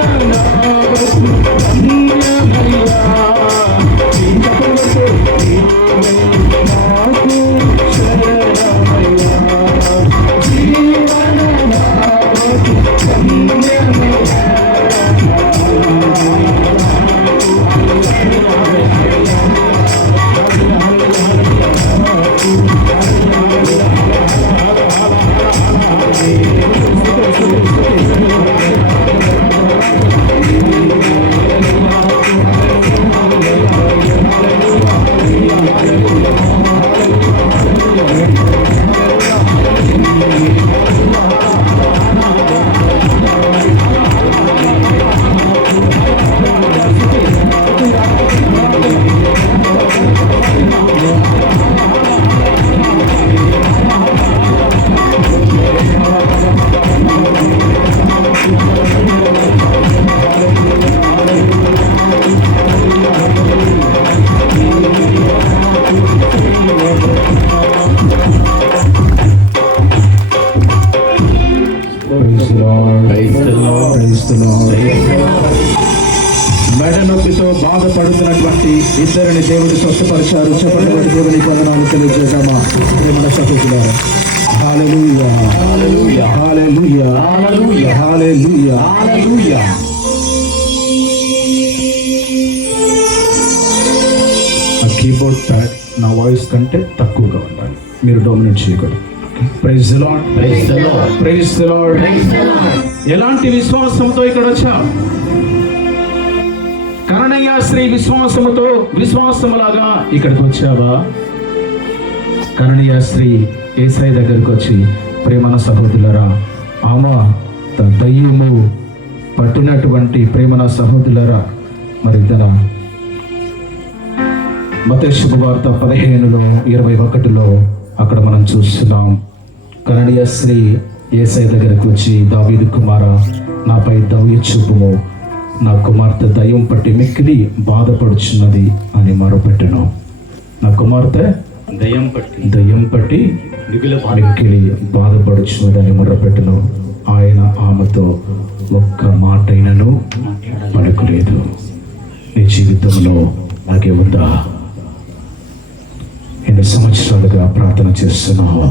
మెడ నొప్పితో బాధపడుతున్నటువంటి ఇద్దరిని దేవుడు స్వస్థపరిచారు. చెప్పండి, దేవుని వందనాలు తెలియజేద్దామా ప్రేమ సహోదరులారా. హల్లెలూయా, హల్లెలూయా, హల్లెలూయా, హల్లెలూయా, హల్లెలూయా, హల్లెలూయా. ఆ కీబోర్డ్ ప్యాడ్ నా వాయిస్ కంటే తక్కువగా ఉండాలి, మీరు డామినేట్ చేయకూడదు. Praise the Lord, praise the Lord, praise the Lord, praise the Lord. ఎలాంటి విశ్వాసంతో ఇక్కడ వచ్చా? కరణయ్య శ్రీ విశ్వాసముతో, విశ్వాసములాగా ఇక్కడికి వచ్చావా? కరణయ్య శ్రీ యేసయ్య దగ్గరికి వచ్చి, ప్రేమన సహోదరులారా, ఆమె దయ్యము పట్టినటువంటి ప్రేమన సహోదరులారా, మరి తన మత్తయి శుభవార్త 15:21 అక్కడ మనం చూస్తున్నాం. కరణీయ శ్రీ యేసయ్య దగ్గరకు వచ్చి, దావీదు కుమారా, నాపై దయ చూపుము, నా కుమార్తె దయ్యం పట్టి మిక్కిలి బాధపడుచున్నది అని మొరపెట్టెను. నా కుమార్తె దయ్యం పట్టి మిక్కిలి బాధపడుచున్నదని మొరపెట్టెను. ఆయన ఆమెతో ఒక్క మాటైనను పలుకలేదు. నీ జీవితంలో అలాగే ఉందా? ఎన్ని సంవత్సరాలుగా ప్రార్థన చేస్తున్నావా?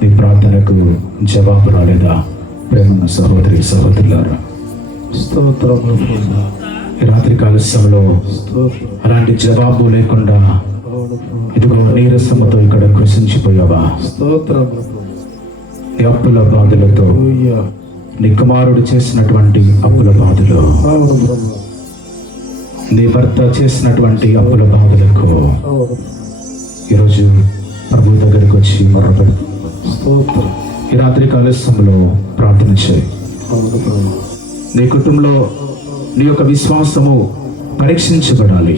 నీ ప్రార్థనకు జవాబు రాలేదా? ప్రేమ సహోదరి సహోదరులారా, ఈ రాత్రికాల సమయంలో అలాంటి జవాబు లేకుండా ఇదిగో నీరసంతో ఇక్కడ కృషించిపోయావా? నీ అప్పుల బాధలతో, నీ కుమారుడు చేసినటువంటి అప్పుల బాధలు, నీ భర్త చేసినటువంటి అప్పుల బాధలకు ఈరోజు ప్రభు దగ్గరికి వచ్చి మొరపెడు. ఈ రాత్రి కాల సమయంలో ప్రార్థన చేయి. నీ కుటుంబంలో నీ యొక్క విశ్వాసము పరీక్షించబడాలి.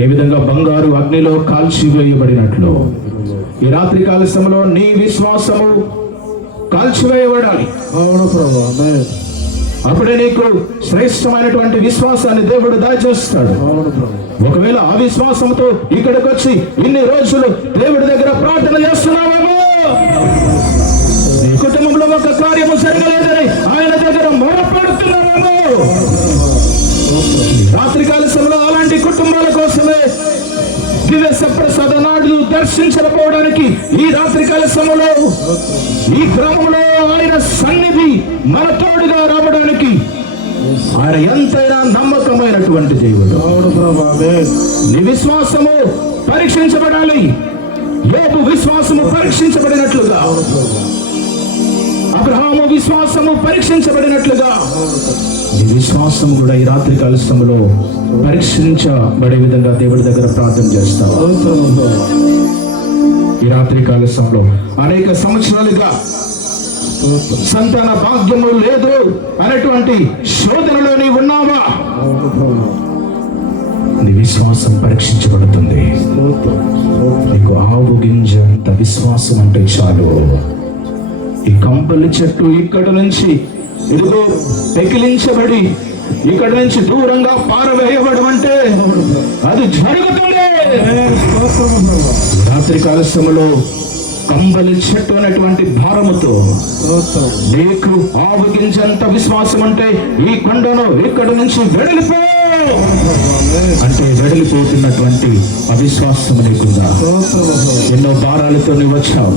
ఏ విధంగా బంగారు అగ్నిలో కాల్చివేయబడినట్లు ఈ రాత్రి కాల సమయంలో నీ విశ్వాసము కాల్చివేయబడాలి. అవును ప్రభు. ఆమేన్. అప్పుడే నీకు శ్రేష్టమైనటువంటి విశ్వాసాన్ని దేవుడు దయచేస్తాడు. అవును ప్రభు. ఒకవేళ ఆ విశ్వాసంతో ఇక్కడికి వచ్చి ఇన్ని రోజులు దేవుడి దగ్గర ప్రార్థన చేస్తున్నావేమో, నీ కుటుంబంలో ఒక కార్యము జరగలేదని ఆయన దగ్గర మొరపెడుతున్నావేమో, రాత్రికాల సమయంలో అలాంటి కుటుంబాల కోసమే దివ్య ప్రసాద నాడు దర్శించకపోవడానికి ఈ రాత్రికాల సమయంలో ఈ గ్రామంలో ఆయన సన్నిధి మన తోడుగా రావడానికి ఆయన ఎంతైనా నమ్మకమైనటువంటి దేవుడు. అవును ప్రభు. ఆమేన్. నీ విశ్వాసము పరీక్షించబడాలి. యోబు విశ్వాసము పరీక్షించబడినట్లుగా, అబ్రహాము విశ్వాసము పరీక్షించబడినట్లుగా నీ విశ్వాసం కూడా ఈ రాత్రి కాల సమయంలో పరీక్షించబడే విధంగా దేవుడి దగ్గర ప్రార్థన చేస్తావు. స్తోత్రము ప్రభు. ఈ రాత్రి కాల సమయంలో అనేక సంవత్సరాలుగా సంతాన భాగ్యము లేదు అనేటువంటి శోధనలో నీవు ఉన్నావా? అవును ప్రభు. నీ విశ్వాసం పరీక్షించబడుతుంది. స్తోత్రం. స్తోత్రం. నీకు ఆవు గింజ అంత విశ్వాసం అంటే చాలు. ఈ కంపలి చెట్టు ఇక్కడి నుంచి ఇదిగో పెకిలించబడి ఇక్కడి నుంచి దూరంగా పారవేయబడం అంటే అది జరుగుతుంది. స్తోత్రము ప్రభు. రాత్రి కాల సమయంలో కంబలి చెట్టు అనేటువంటి భారముతో స్తోత్రం. నీకు ఆవు గింజంత విశ్వాసం అంటే ఈ కొండను ఇక్కడి నుంచి వెడలిపో అంటే వెడలిపోతున్నటువంటి అవిశ్వాసం నీకుందా? స్తోత్రము ప్రభు. ఎన్నో భారాలతో నువ్వు వచ్చావు,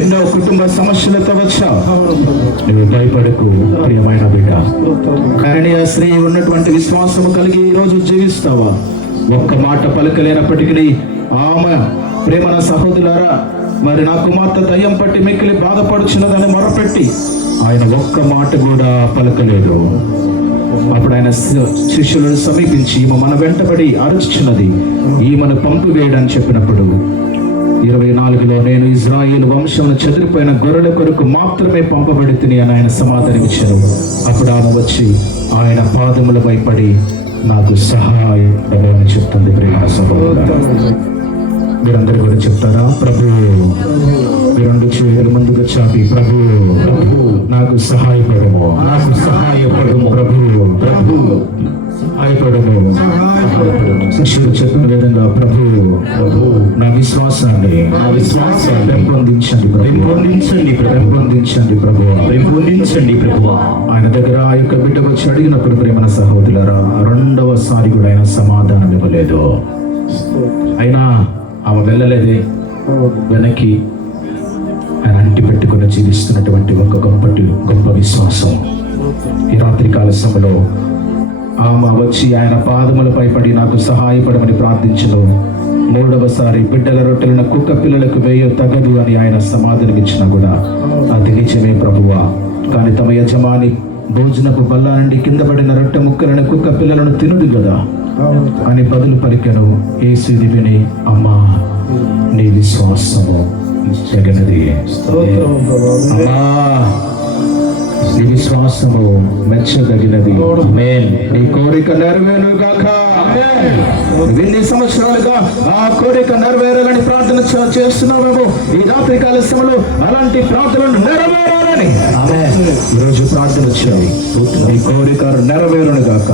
ఎన్నో కుటుంబ సమస్యలతో వచ్చావు. అవును ప్రభు. నువ్వు భయపడకు ప్రియమైన బిడ్డ. స్తోత్రము. కానీ ఆ స్త్రీ ఉన్నటువంటి విశ్వాసము కలిగి ఈ రోజు జీవిస్తావా? ఒక్క మాట పలకలేనప్పటికీ ఆమె ప్రేమన సహోదరులారా, మరి నా కుమార్తె దయ్యం పట్టి మిక్కిలి బాధపడుచున్నదని మొరపెట్టి ఆయన ఒక్క మాట కూడా పలకలేదు. అప్పుడు ఆయన శిష్యులను సమీపించి ఈమె మన వెంటబడి అరుచుచున్నది, ఈమెను పంపివేయడని చెప్పినప్పుడు 24లో నేను ఇజ్రాయేల్ వంశంలో చెదిరిపోయిన గొర్రెల కొరకు మాత్రమే పంపబడి తిని అని ఆయన సమాధానమిచ్చారు. అప్పుడు ఆమె వచ్చి ఆయన పాదములపై పడి నాకు సహాయం అని చెప్తుంది. ప్రేమ సహోదరులారా, మీరందరూ కూడా చెప్తారా? ప్రభు, రెండు చేతులు ముందుగా చాపి ప్రభు నాకు సహాయపడము, నాకు సహాయపడము ప్రభు, ప్రభు సహాయపడము. శిష్యుడు చెప్పిన విధంగా ప్రభు నా విశ్వాసాన్ని పెంపొందించండి, పెంపొందించండి, పెంపొందించండి ప్రభు, పెంపొందించండి ప్రభు. ఆయన దగ్గర ఆ యొక్క బిడ్డ వచ్చి అడిగినప్పుడు ప్రేమన సహోదరులారా, రెండవసారి కూడా ఆయన సమాధానం ఇవ్వలేదు. అయినా ఆమె వెళ్ళలేదే, వెనక్కి ఆయన అంటి పెట్టుకుని జీవిస్తున్నటువంటి ఒక గొప్ప విశ్వాసం. ఈ రాత్రి కాల సమయంలో ఆమె వచ్చి ఆయన పాదములపై పడి నాకు సహాయపడమని ప్రార్థించను. మూడవసారి బిడ్డల రొట్టెలను కుక్క పిల్లలకు వేయ తగదు అని ఆయన సమాధానం ఇచ్చినా కూడా అది నిజమే ప్రభువా, కానీ తమ యజమాని భోజనపు బల్ల నుండి కింద పడిన రొట్టె ముక్కలను కుక్క పిల్లలను తినుడు కదా అని బదులు పలికెను. యేసు ఇది విని, అమ్మా నీ విశ్వాసము తగినది, అమ్మా నీ విశ్వాసము మెచ్చదగినది, నీ కోరిక నెరవేరు గాక. ఎన్ని సంవత్సరాలుగా ఆ కోరిక నెరవేరాలని ప్రార్థన చేస్తున్నామేమో, ఈ రాత్రి కాల సమయంలో అలాంటి ప్రార్థనలు నెరవేరాలని ఈరోజు ప్రార్థన చేయాలి. నీ కోరిక నెరవేరును గాక.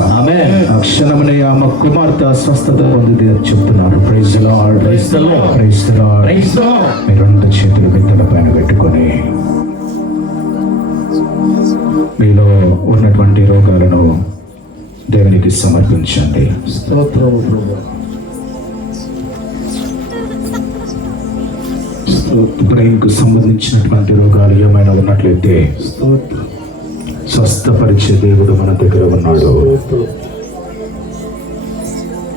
ఆ క్షణమునే ఆమె కుమార్తె స్వస్థత పొందింది అని చెప్తున్నారు. Praise the Lord, praise the Lord, praise the Lord, praise the Lord. మీ రెండు చేతులు మెత్తల పైన పెట్టుకొని మీలో ఉన్నటువంటి రోగాలను దేవునికి సమర్పించండి. స్తోత్రము ప్రభు. బ్రెయిన్కు సంబంధించినటువంటి రోగాలు ఏమైనా ఉన్నట్లయితే స్తోత్రం. స్వస్థపరిచే దేవుడు మన దగ్గర ఉన్నాడు.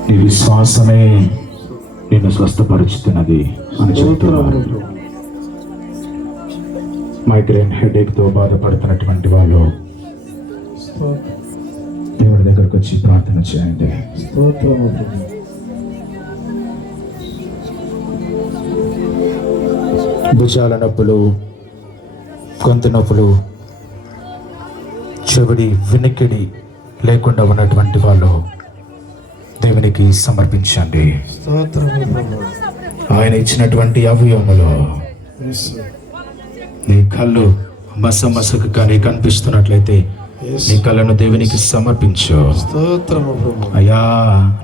నీ విశ్వాసమే నిన్ను స్వస్థపరుచుతున్నది అని చెప్తున్నారు. మైగ్రేన్ హెడేక్తో బాధపడుతున్నటువంటి వాళ్ళు దేవుడి దగ్గరకు వచ్చి ప్రార్థన చేయండి. స్తోత్రము ప్రభు. భుజాల నొప్పులు, గొంతు నొప్పులు, చెవిడి వినికిడి లేకుండా ఉన్నటువంటి వాళ్ళు దేవునికి సమర్పించండి. స్తోత్రము ప్రభు. ఆయన ఇచ్చినటువంటి అవయవములో యేసు. నీ కళ్ళు మసమసకు కానీ కనిపిస్తున్నట్లయితే నీ కళ్ళను దేవునికి సమర్పించు. స్తోత్రము ప్రభు. అయ్యా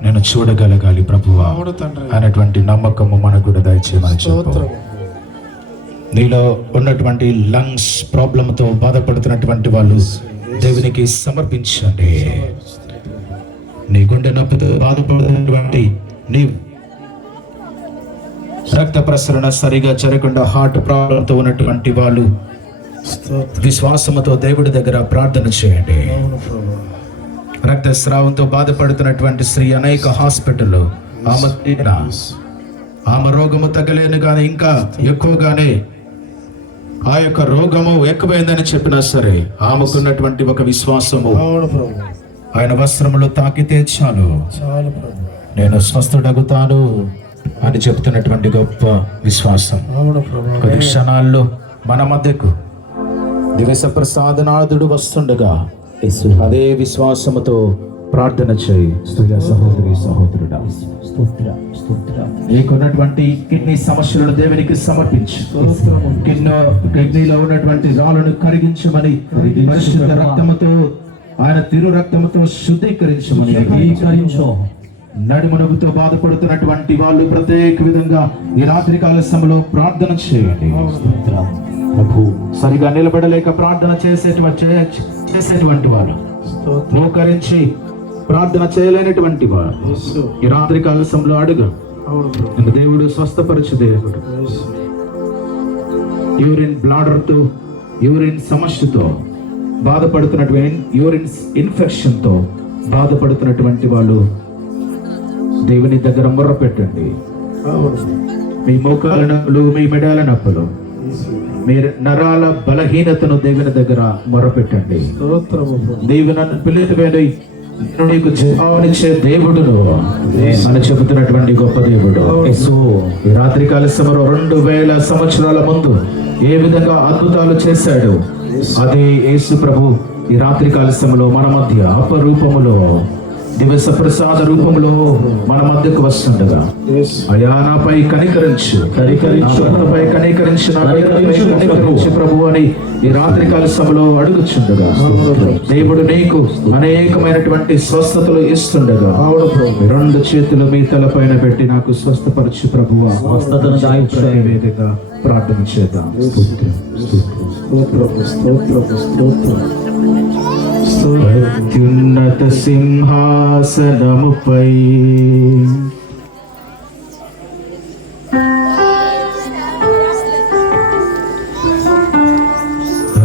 నేను చూడగలగాలి ప్రభువా అవును తండ్రి. అనేటువంటి నమ్మకము మనకు కూడా దయచేయమని చెప్పు. స్తోత్రము. నీలో ఉన్నటువంటి లంగ్స్ ప్రాబ్లంతో బాధపడుతున్నటువంటి వాళ్ళు దేవునికి సమర్పించండి. నీ గుండె నొప్పితో బాధపడుతున్నటువంటి నీ రక్త ప్రసరణ సరిగా జరగకుండా హార్ట్ ప్రాబ్లంతో ఉన్నటువంటి వాళ్ళు స్తోత్రం. విశ్వాసముతో దేవుడి దగ్గర ప్రార్థన చేయండి. అవును ప్రభు. రక్తస్రావంతో బాధపడుతున్నటువంటి స్త్రీ అనేక హాస్పిటల్లో ఆమె రోగము తగ్గలేను కానీ ఇంకా ఎక్కువగానే ఆ యొక్క రోగము ఎక్కువైందని చెప్పినా సరే ఆమెకున్నటువంటి ఒక విశ్వాసము, అవును ప్రభు. ఆయన వస్త్రములు తాకితే చాలు చాలు ప్రభు. నేను స్వస్థుడగుతాను అని చెప్తున్నటువంటి గొప్ప విశ్వాసం. అవును ప్రభు. కొద్ది క్షణాల్లో మన మధ్యకు దివస ప్రసాదనాథుడు వస్తుండగా అదే విశ్వాసముతో ప్రార్థన చేయి. స్త్రీల సహోదరి సహోదరుడా, నీకున్నటువంటి కిడ్నీ సమస్యలను దేవునికి సమర్పించు. కిడ్నీలో ఉన్నటువంటి రాళ్ళను కరిగించమని పరిశుద్ధ రక్తముతో ఆయన తిరు రక్తముతో శుద్ధీకరించమని నడుమునొప్పితో బాధపడుతున్నటువంటి వాళ్ళు ప్రత్యేక విధంగా ఈ రాత్రి కాల సమయంలో ప్రార్థన చేయండి. ప్రభు సరిగా నిలబడలేక ప్రార్థన చేసేటువంటి వాళ్ళు, మోకరించి ప్రార్థన చేయలేనటువంటి వారు యేసు. ఈ రాత్రి కాల సమయంలో అడుగు. అవును ప్రభు. నిన్ను దేవుడు స్వస్థపరచు దేవుడు. యేసు. యూరిన్ బ్లాడర్తో యూరిన్ సమస్యతో బాధపడుతున్నటువంటి యూరిన్ ఇన్ఫెక్షన్తో బాధపడుతున్నటువంటి వాళ్ళు దేవుని దగ్గర మొర్ర పెట్టండి. అవును. మీ మోకాల నొప్పులు, మీ మెడాల నొప్పులు, యేసు. మీ నరాల బలహీనతను దేవుని దగ్గర మొర్ర పెట్టండి. స్తోత్రము ప్రభు. నీవు నన్ను పిలిచిపోయి నీకు జీవాన్నిచ్చే దేవుడును అని చెబుతున్నటువంటి గొప్ప దేవుడు. యేసు ఈ రాత్రి కాల సమయంలో 2000 సంవత్సరాల ముందు ఏ విధంగా అద్భుతాలు చేశాడు అదే యేసు ప్రభు ఈ రాత్రి కాల సమయంలో మన మధ్య అపరూపములో దివస ప్రసాద రూపంలో మన మధ్యకు వస్తుండగా, యేసు. అయా నాపై కనికరించు నాపై కనికరించు ప్రభు అని ఈ రాత్రి కాల సభలో అడుగుచుండగా దేవుడు నీకు అనేకమైనటువంటి స్వస్థతలు ఇస్తుండగా, అవును ప్రభు. 2 చేతులు మీ తలపైన పెట్టి నాకు స్వస్థపరచు ప్రభువా స్వస్థతను దాయిగా ప్రార్థన చేద్దాం. స్తోత్రము. స్తోత్రము. స్తోత్రం. అత్యున్నత సింహాసనముపై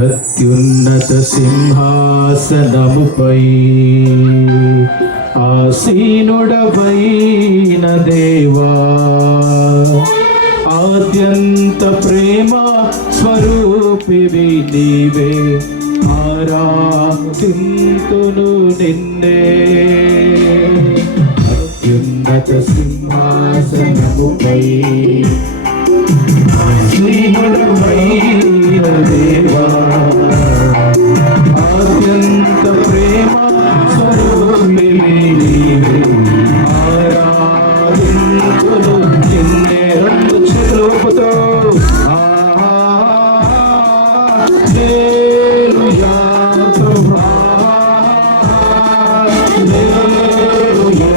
అత్యున్నత సింహాసనముపై ఆసీనుడవైన దేవా, ఆద్యంత ప్రేమ స్వరూపివి నీవే, ఆరాధింతును నిన్నే. అత్యున్నత సింహాసనముపై ఆసీనుడవైన దేవా, ఆద్యంత ప్రేమ స్వరూపివి నీవే, ఆరాధింతును నిన్నే. 2 చేతులు ఊపుతో హల్లెలూయా ప్రభువా, హల్లెలూయా,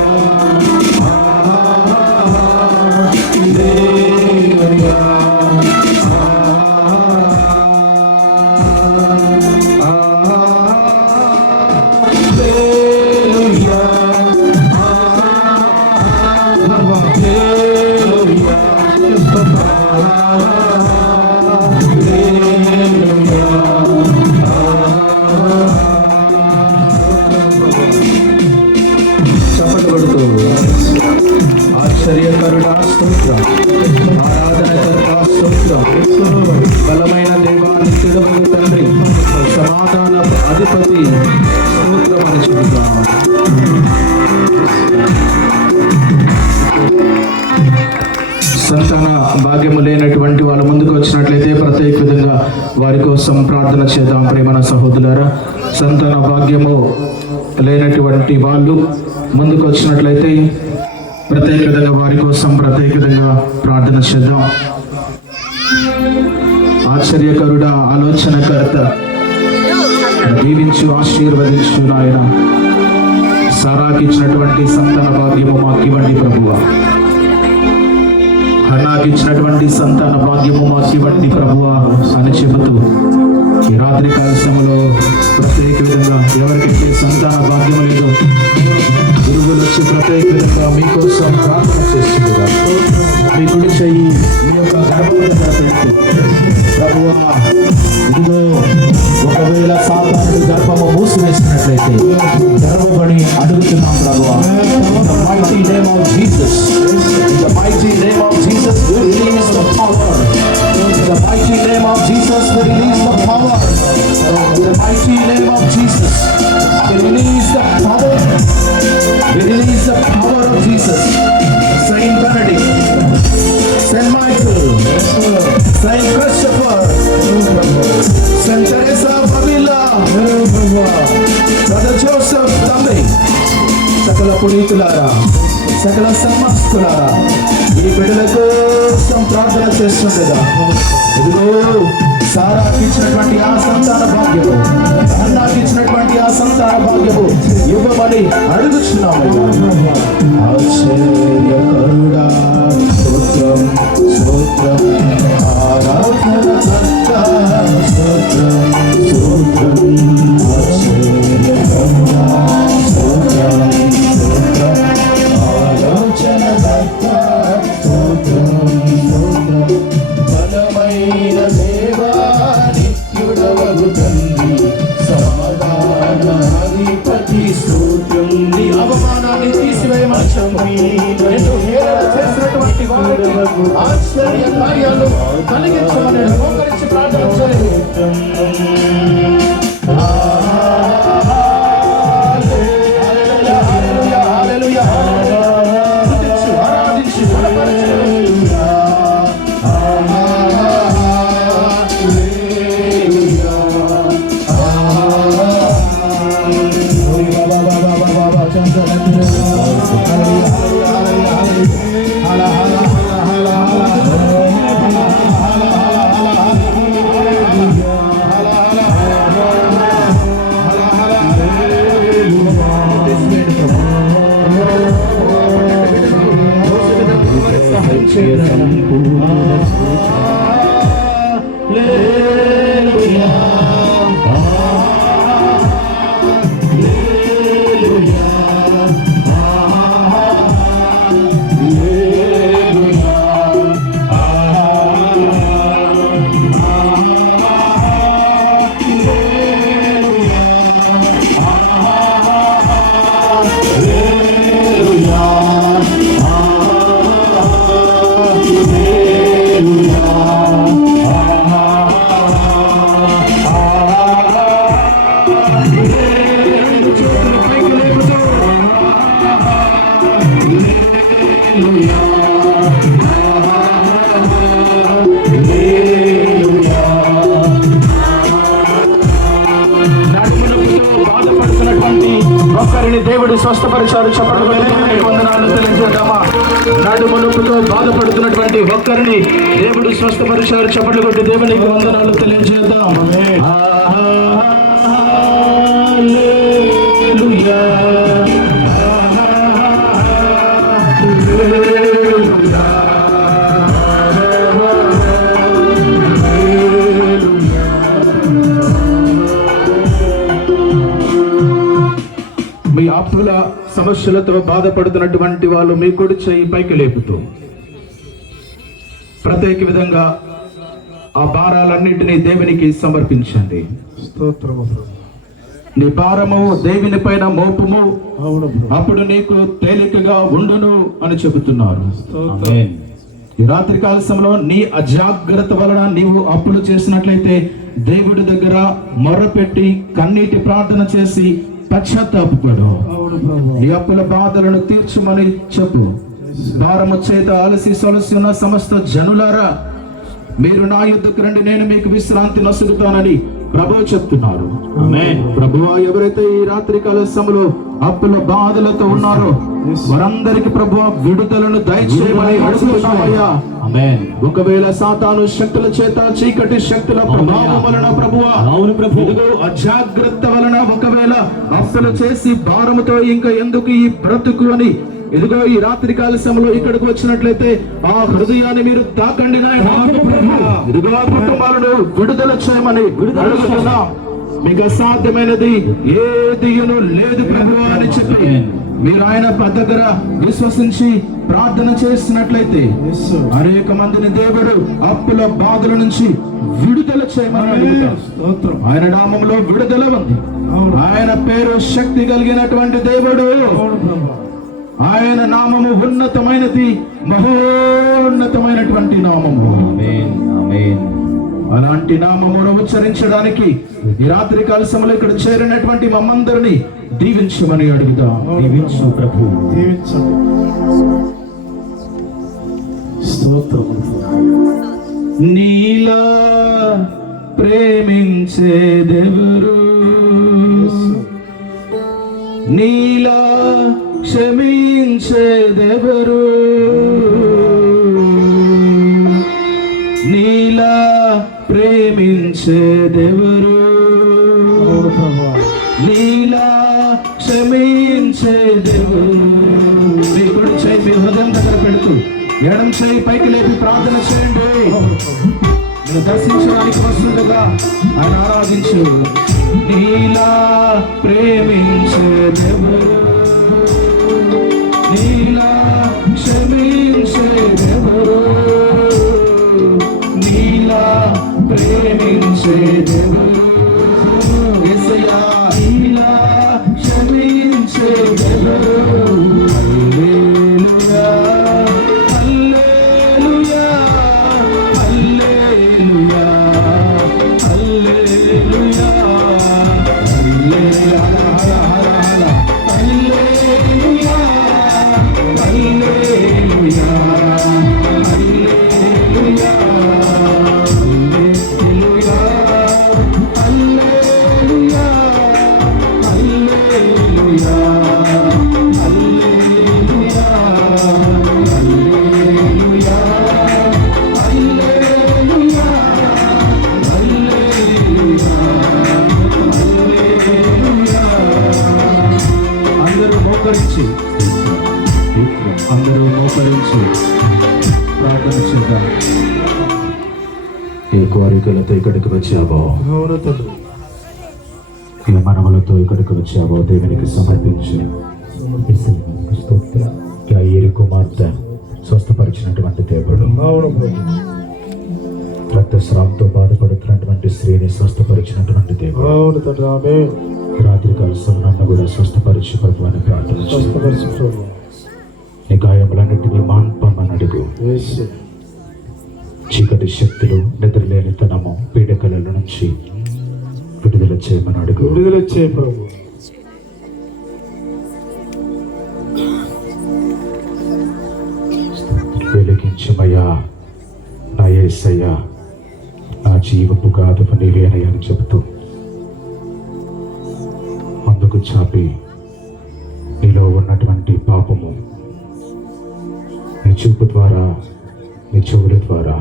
హల్లెలూయా, హల్లెలూయా, చెప్పబడుతూ ఆశ్చర్యకరుడా స్తోత్రం, ఆరాధనకర్తా స్తోత్రం, బలమైన దేవానికి తండ్రి, సమాధాన అధిపతి స్తోత్రం అని చెబుతాం. సంతాన భాగ్యము లేనటువంటి వాళ్ళు ముందుకు వచ్చినట్లయితే ప్రత్యేక విధంగా వారి కోసం ప్రార్థన చేద్దాం. ప్రేమన సహోదరులారా, సంతాన భాగ్యము లేనటువంటి వాళ్ళు ముందుకు వచ్చినట్లయితే ప్రత్యేక విధంగా వారి కోసం ప్రత్యేక విధంగా ప్రార్థన చేద్దాం. ఆశ్చర్యకరుడ, ఆలోచనకర్త, దీవించు, ఆశీర్వదించు నాయన. సారాకి ఇచ్చినటువంటి సంతాన భాగ్యము మాకు ఇవ్వండి ప్రభువా. హన్నాకి ఇచ్చినటువంటి సంతాన భాగ్యము మాకు ఇవ్వండి ప్రభువా అని చెబుతూ ఈ రాత్రి కాల సమయంలో ప్రత్యేక విధంగా ఎవరికైతే సంతాన భాగ్యం లేదో గురువులు వచ్చి ప్రత్యేక విధంగా మీకోసం ప్రార్థన చేస్తున్నారు. మీ కుడి చెయ్యి మీ యొక్క గర్భం దగ్గర పెట్టి ప్రభువా, ఇదిగో ఒకవేళ సాతానుడి గర్భము మూసివేసినట్లయితే గర్వపడి అడుగుతున్నాం ప్రభువా. In the mighty name of Jesus, in the mighty name of Jesus, we release the power. In the mighty name of Jesus, we release the power. In the mighty name of Jesus, we release the power. We release the power of Jesus. Saint Benedict, Saint Michael, Saint Christopher, Saint Teresa of Avila, Brother Joseph Tambi, సకల పునీతులారా, సకల సన్మాస్తులారా, ఈ బిడ్డల కోసం ప్రార్థన చేస్తుండగా ఇదిగో సారాకి ఇచ్చినటువంటి ఆ సంతాన భాగ్యము, అన్నాకి ఇచ్చినటువంటి ఆ సంతాన భాగ్యము ఇవ్వమని అడుగుతున్నాము. ఆశ్చర్యకరుడా, స్తోత్రం స్తోత్రం, ఆరాధనకర్త, స్తోత్రం స్తోత్రం, ఆశ్చర్యకరుడా, స్తోత్రం స్తోత్రం, ఆలోచనకర్త, స్తోత్రం స్తోత్రం, బలమైన దేవా, నిత్యుడవగు తండ్రి, సమాధానాధిపతి, స్తోత్రం. నీ అవమానాన్ని తీసివేయమని చెప్పి నిన్ను హేళన చేసినటువంటి వారికి ఆశ్చర్య కార్యాలు కలిగించమని మోకరించి ప్రార్థన చేయండి. ఒక్కరిని దేవుడు స్వస్థపరిచారు. చెప్పండి, వందనాలు తెలియజేద్దామా? నడుము నొప్పితో బాధపడుతున్నటువంటి ఒక్కరిని దేవుడు స్వస్థపరిచారు. చెప్పండి కొట్టి దేవునికి వందనాలు తెలియజేద్దాం. హల్లెలూయా, హల్లెలూయా. మీ ఆప్తుల సమస్యలతో బాధపడుతున్నటువంటి వాళ్ళు మీ కుడి చేయి పైకి లేపుతూ ప్రత్యేక విధంగా ఆ భారాలన్నింటినీ దేవునికి సమర్పించండి. స్తోత్రము. నీ భారము దేవుని పైన మోపుము, అప్పుడు నీకు తేలికగా ఉండును అని చెబుతున్నారు. ఈ రాత్రి కాల సమయంలో నీ అజాగ్రత్త వలన నీవు అప్పులు చేసినట్లయితే దేవుడి దగ్గర మొర్రపెట్టి కన్నీటి ప్రార్థన చేసి పశ్చాత్తాపడు. నీ అప్పుల బాధలను తీర్చమని చెప్పు. భారము చేత అలసి సొలసి ఉన్న సమస్త జనులారా, మీరు నా యుద్ధకు రండి, నేను మీకు విశ్రాంతి నసుగుతానని ప్రభువు చెప్తున్నారు. ప్రభువా, ఎవరైతే ఈ రాత్రి కాల సమయంలో అప్పుల బాధలతో ఉన్నారో వారందరికి ప్రభు విడుదలను దయచేయమని అడుగుతున్నామయ్యా. ఆమేన్. ఒకవేళ సాతాను శక్తుల చేత చీకటి శక్తుల ప్రభావం వలన ప్రభువా, అవును ప్రభు. ఇదిగో అజాగ్రత్త వలన ఒకవేళ అప్పులు చేసి భారముతో ఇంకా ఎందుకు ఈ బ్రతుకు అని ఇదిగో ఈ రాత్రి కాల సమయంలో ఇక్కడికి వచ్చినట్లయితే ఆ హృదయాన్ని మీరు తాకండి నాయన. ఇదిగో ఆ కుటుంబాలను విడుదల చేయమని అడుగుతున్నాం. మీకు అసాధ్యమైనది ఏదియును లేదు ప్రభువా అని చెప్పి మీరు ఆయన దగ్గర విశ్వసించి ప్రార్థన చేస్తున్నట్లయితే అనేక మందిని దేవుడు అప్పుల బాధల నుంచి విడుదల చేయమని అడుగుతాం. ఆయన నామంలో విడుదల ఉంది. ఆయన పేరు శక్తి కలిగినటువంటి దేవుడు. ఆయన నామము ఉన్నతమైనది, మహోన్నతమైనటువంటి నామము. ఆమేన్. ఆమేన్. అలాంటి నామమును ఉచ్చరించడానికి ఈ రాత్రి కాల సమయంలో ఇక్కడ చేరినటువంటి మమ్మందరినీ దీవించమని అడుగుతాం. దీవించు ప్రభు. దీవించండి. స్తోత్రం. నీలా ప్రేమించేదెవరు, నీలా క్షమించేదెవరు, నీలా ప్రేమించేదెవరు, నీలా క్షమించేదెవరు. మీ కుడి చేయి మీ హృదయం దగ్గర పెడుతూ ఎడం చేయి పైకి లేపి ప్రార్థన చేయండి. నేను దర్శించడానికి వస్తుండగా ఆయన ఆరాధించు. నీలా ప్రేమించేదెవరు, నీలా క్షమించేదెవరు, నీలా ప్రేమించేదెవరు, యేసయ్యా నీలా క్షమించేదెవరు. హల్లెలూయా, హల్లెలూయా, హల్లెలూయా, హల్లెలూయా, హల్లెలూయా, హల్లెలూయా, హల్లెలూయా, హల్లెలూయా, హల్లెలూయా, హల్లెలూయా, హల్లెలూయా, హల్లెలూయా, హల్లెలూయా, హల్లెలూయా, హల్లెలూయా. అందరూ మోకరించి ప్రార్థన చేద్దాం. ఏ కోరికలతో ఇక్కడికి వచ్చావో, అవును తండ్రి. ఏ మనవులతో ఇక్కడికి వచ్చావో దేవునికి సమర్పించి స్తోత్రం. యాయేలు కుమార్తె స్వస్థపరిచినటువంటి దేవుడు, అవును ప్రభు. రక్తస్రావంతో బాధపడుతున్నటువంటి స్త్రీని స్వస్థపరిచినటువంటి దేవుడు, అవును తండ్రి. ఆమేన్. రాత్రికాల సమయాన్ని కూడా స్వస్థపరిచి ప్రభు అని ప్రార్థన చేస్తాం. స్వస్థపరిచు ప్రభు. నీ గాయములన్నిటినీ మాన్పమని అడుగు. యేసు. చీకటి శక్తులు, నిద్రలేనితనము, పీడకల నుంచి విడుదల చేయమని అడుగు. విడుదల చేయి ప్రభు. వెలిగించమయ్యా నా యేసయ్యా, నా జీవపు గాథపు నీవేనయ్యా అని చెబుతూ అందుకు చాపి నీలో ఉన్నటువంటి పాపము నీ చూపు ద్వారా, నీ చెవుల ద్వారా,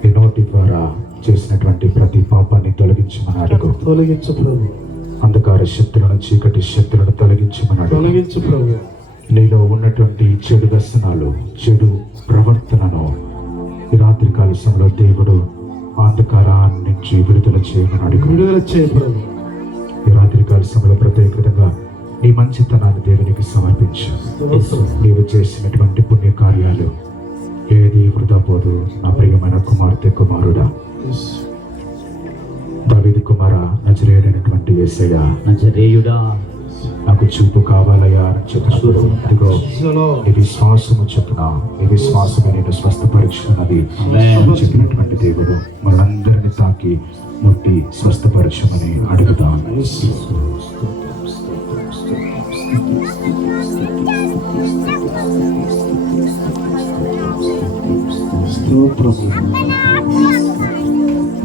నీ నోటి ద్వారా చేసినటువంటి ప్రతి పాపాన్ని తొలగించమని అడుగు. తొలగించు ప్రభు. అంధకార శక్తులను, చీకటి శక్తులను తొలగించమని అడుగు. తొలగించు ప్రభు. నీలో ఉన్నటువంటి చెడు వ్యసనాలు, చెడు ప్రవర్తనను ఈ రాత్రి కాల సమయంలో దేవుడు అంధకారాన్ని నుంచి విడుదల చేయమని అడుగు. విడుదల చేయి ప్రభు. ఈ రాత్రి కాల సమయంలో ప్రత్యేకంగా నీ మంచితనాన్ని దేవునికి సమర్పించు. నీవు చేసినటువంటి పుణ్య కార్యాలు ఏది వృధా పోదు. నా ప్రియమైన కుమార్తె, కుమారుడా, యేసు. దావీదు కుమారా, నజరేయుడైనటువంటి యేసయ్యా, నజరేయుడా, నాకు చూపు కావాలయ్యా అని చెప్తున్నాడు. ఇదిగో యేసులో. నీ విశ్వాసము చొప్పున, నీ విశ్వాసమే నేను స్వస్థపరుచుకున్నది అని చెప్పినటువంటి దేవుడు మనందరిని తాకి ముట్టి స్వస్థపరచమని అడుగుతాను.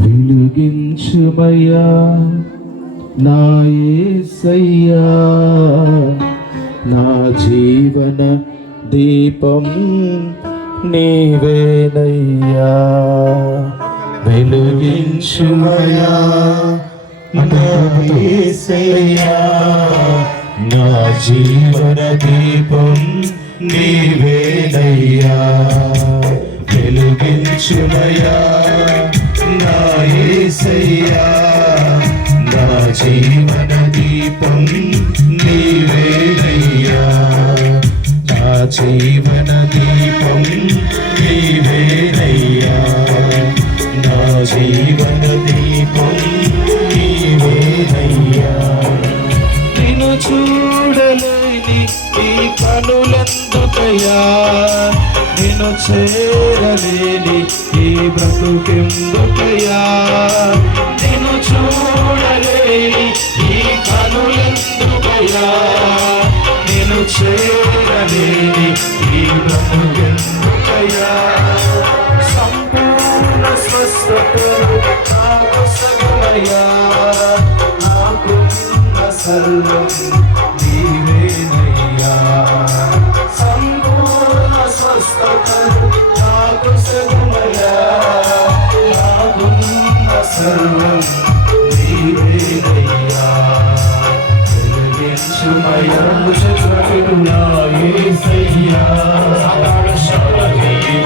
వెలిగించుమయ్యా నా యేసయ్యా నా జీవన దీపం నీవేనయ్యా వెలుగించుమయా నా యేసయ్యా నా జీవన దీపం నీవేనయ్యా వెలుగించుమయా నా యేసయ్యా నా జీవన దీపం నీవేనయ్యా నా జీవన దీపం నీవేనయ్యా నా జీవన దీపం నీవేనయ్యా నిన్ను చూడలేని ఈ కనులెందుకయ్యా నిన్ను చేరలేని ఈ బ్రతుకెందుకయ్యా నిన్ను చూడలేని ఈ కనులెందుకయ్యా నిన్ను చేరలేని ఈ బ్రతుకెందుకయ్యా సంపూర్ణ స్వస్థతను నాకు సగమయ్యా నాకున్న సర్వం నీవేనయ్యా సంపూర్ణ స్వస్థతను నాకు సగమయ్యా నాకున్న సర్వం నీవేనయ్యా వెలుగించుమయ్యా శత్రువులు నా యేసయ్యా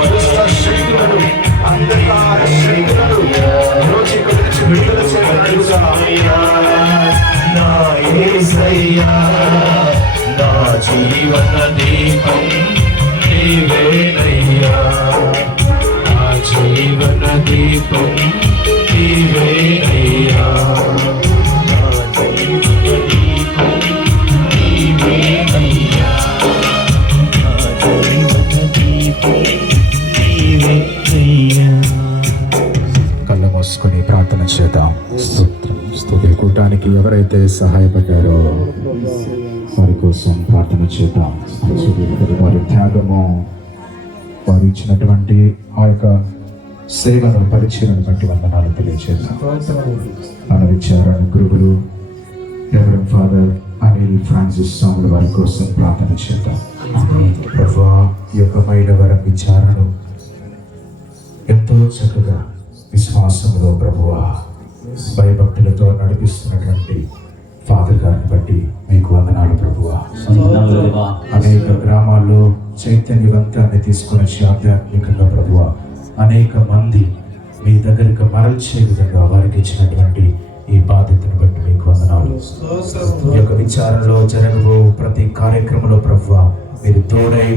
దుష్ట శక్తులను అంధకార శక్తులను రోజు గురించి విడుదల చేయమన్నయ్యా నా యేసయ్యా నా జీవన దీపం నీవేనయ్యా నా జీవన దీపం నీవేనయ్యా నా జీవన దీపం నీవేనయ్యా నా జీవన దీపం నీవేనయ్యా. కళ్ళు మూసుకొని ప్రార్థన చేద్దాం. స్తోత్రం స్తుతి. కూటానికి ఎవరైతే సహాయపడ్డారో వారి కోసం ప్రార్థన చేద్దాం. వారి త్యాగము వారు ఇచ్చినటువంటి ఆ యొక్క సేవను పరిచయను బట్టి వందనాలు తెలియజేద్దాం. మన విచారణ గురువులు రెవరెండ్ ఫాదర్ అనిల్ ఫ్రాన్సిస్ స్వాముల వారి కోసం ప్రార్థన చేద్దాం. ప్రభువా ఈ యొక్క మైలవరం విచారణను ఎంతో చక్కగా విశ్వాసంలో ప్రభువా భయభక్తులతో నడిపిస్తున్నటువంటి ఫాదర్ గారిని బట్టి మీకు వందనాలు ప్రభువా. అనేక గ్రామాల్లో చైతన్యవంతాన్ని తీసుకొని వచ్చి ఆధ్యాత్మికంగా ప్రభువా అనేక మంది మీ దగ్గరికి మరల్చే విధంగా వారికి ఇచ్చినటువంటి ఈ బాధ్యతను బట్టి మీకు వందనాలు. ఈ యొక్క విచారణలో జరగబో ప్రతి కార్యక్రమంలో ప్రభువా మీరు తోడై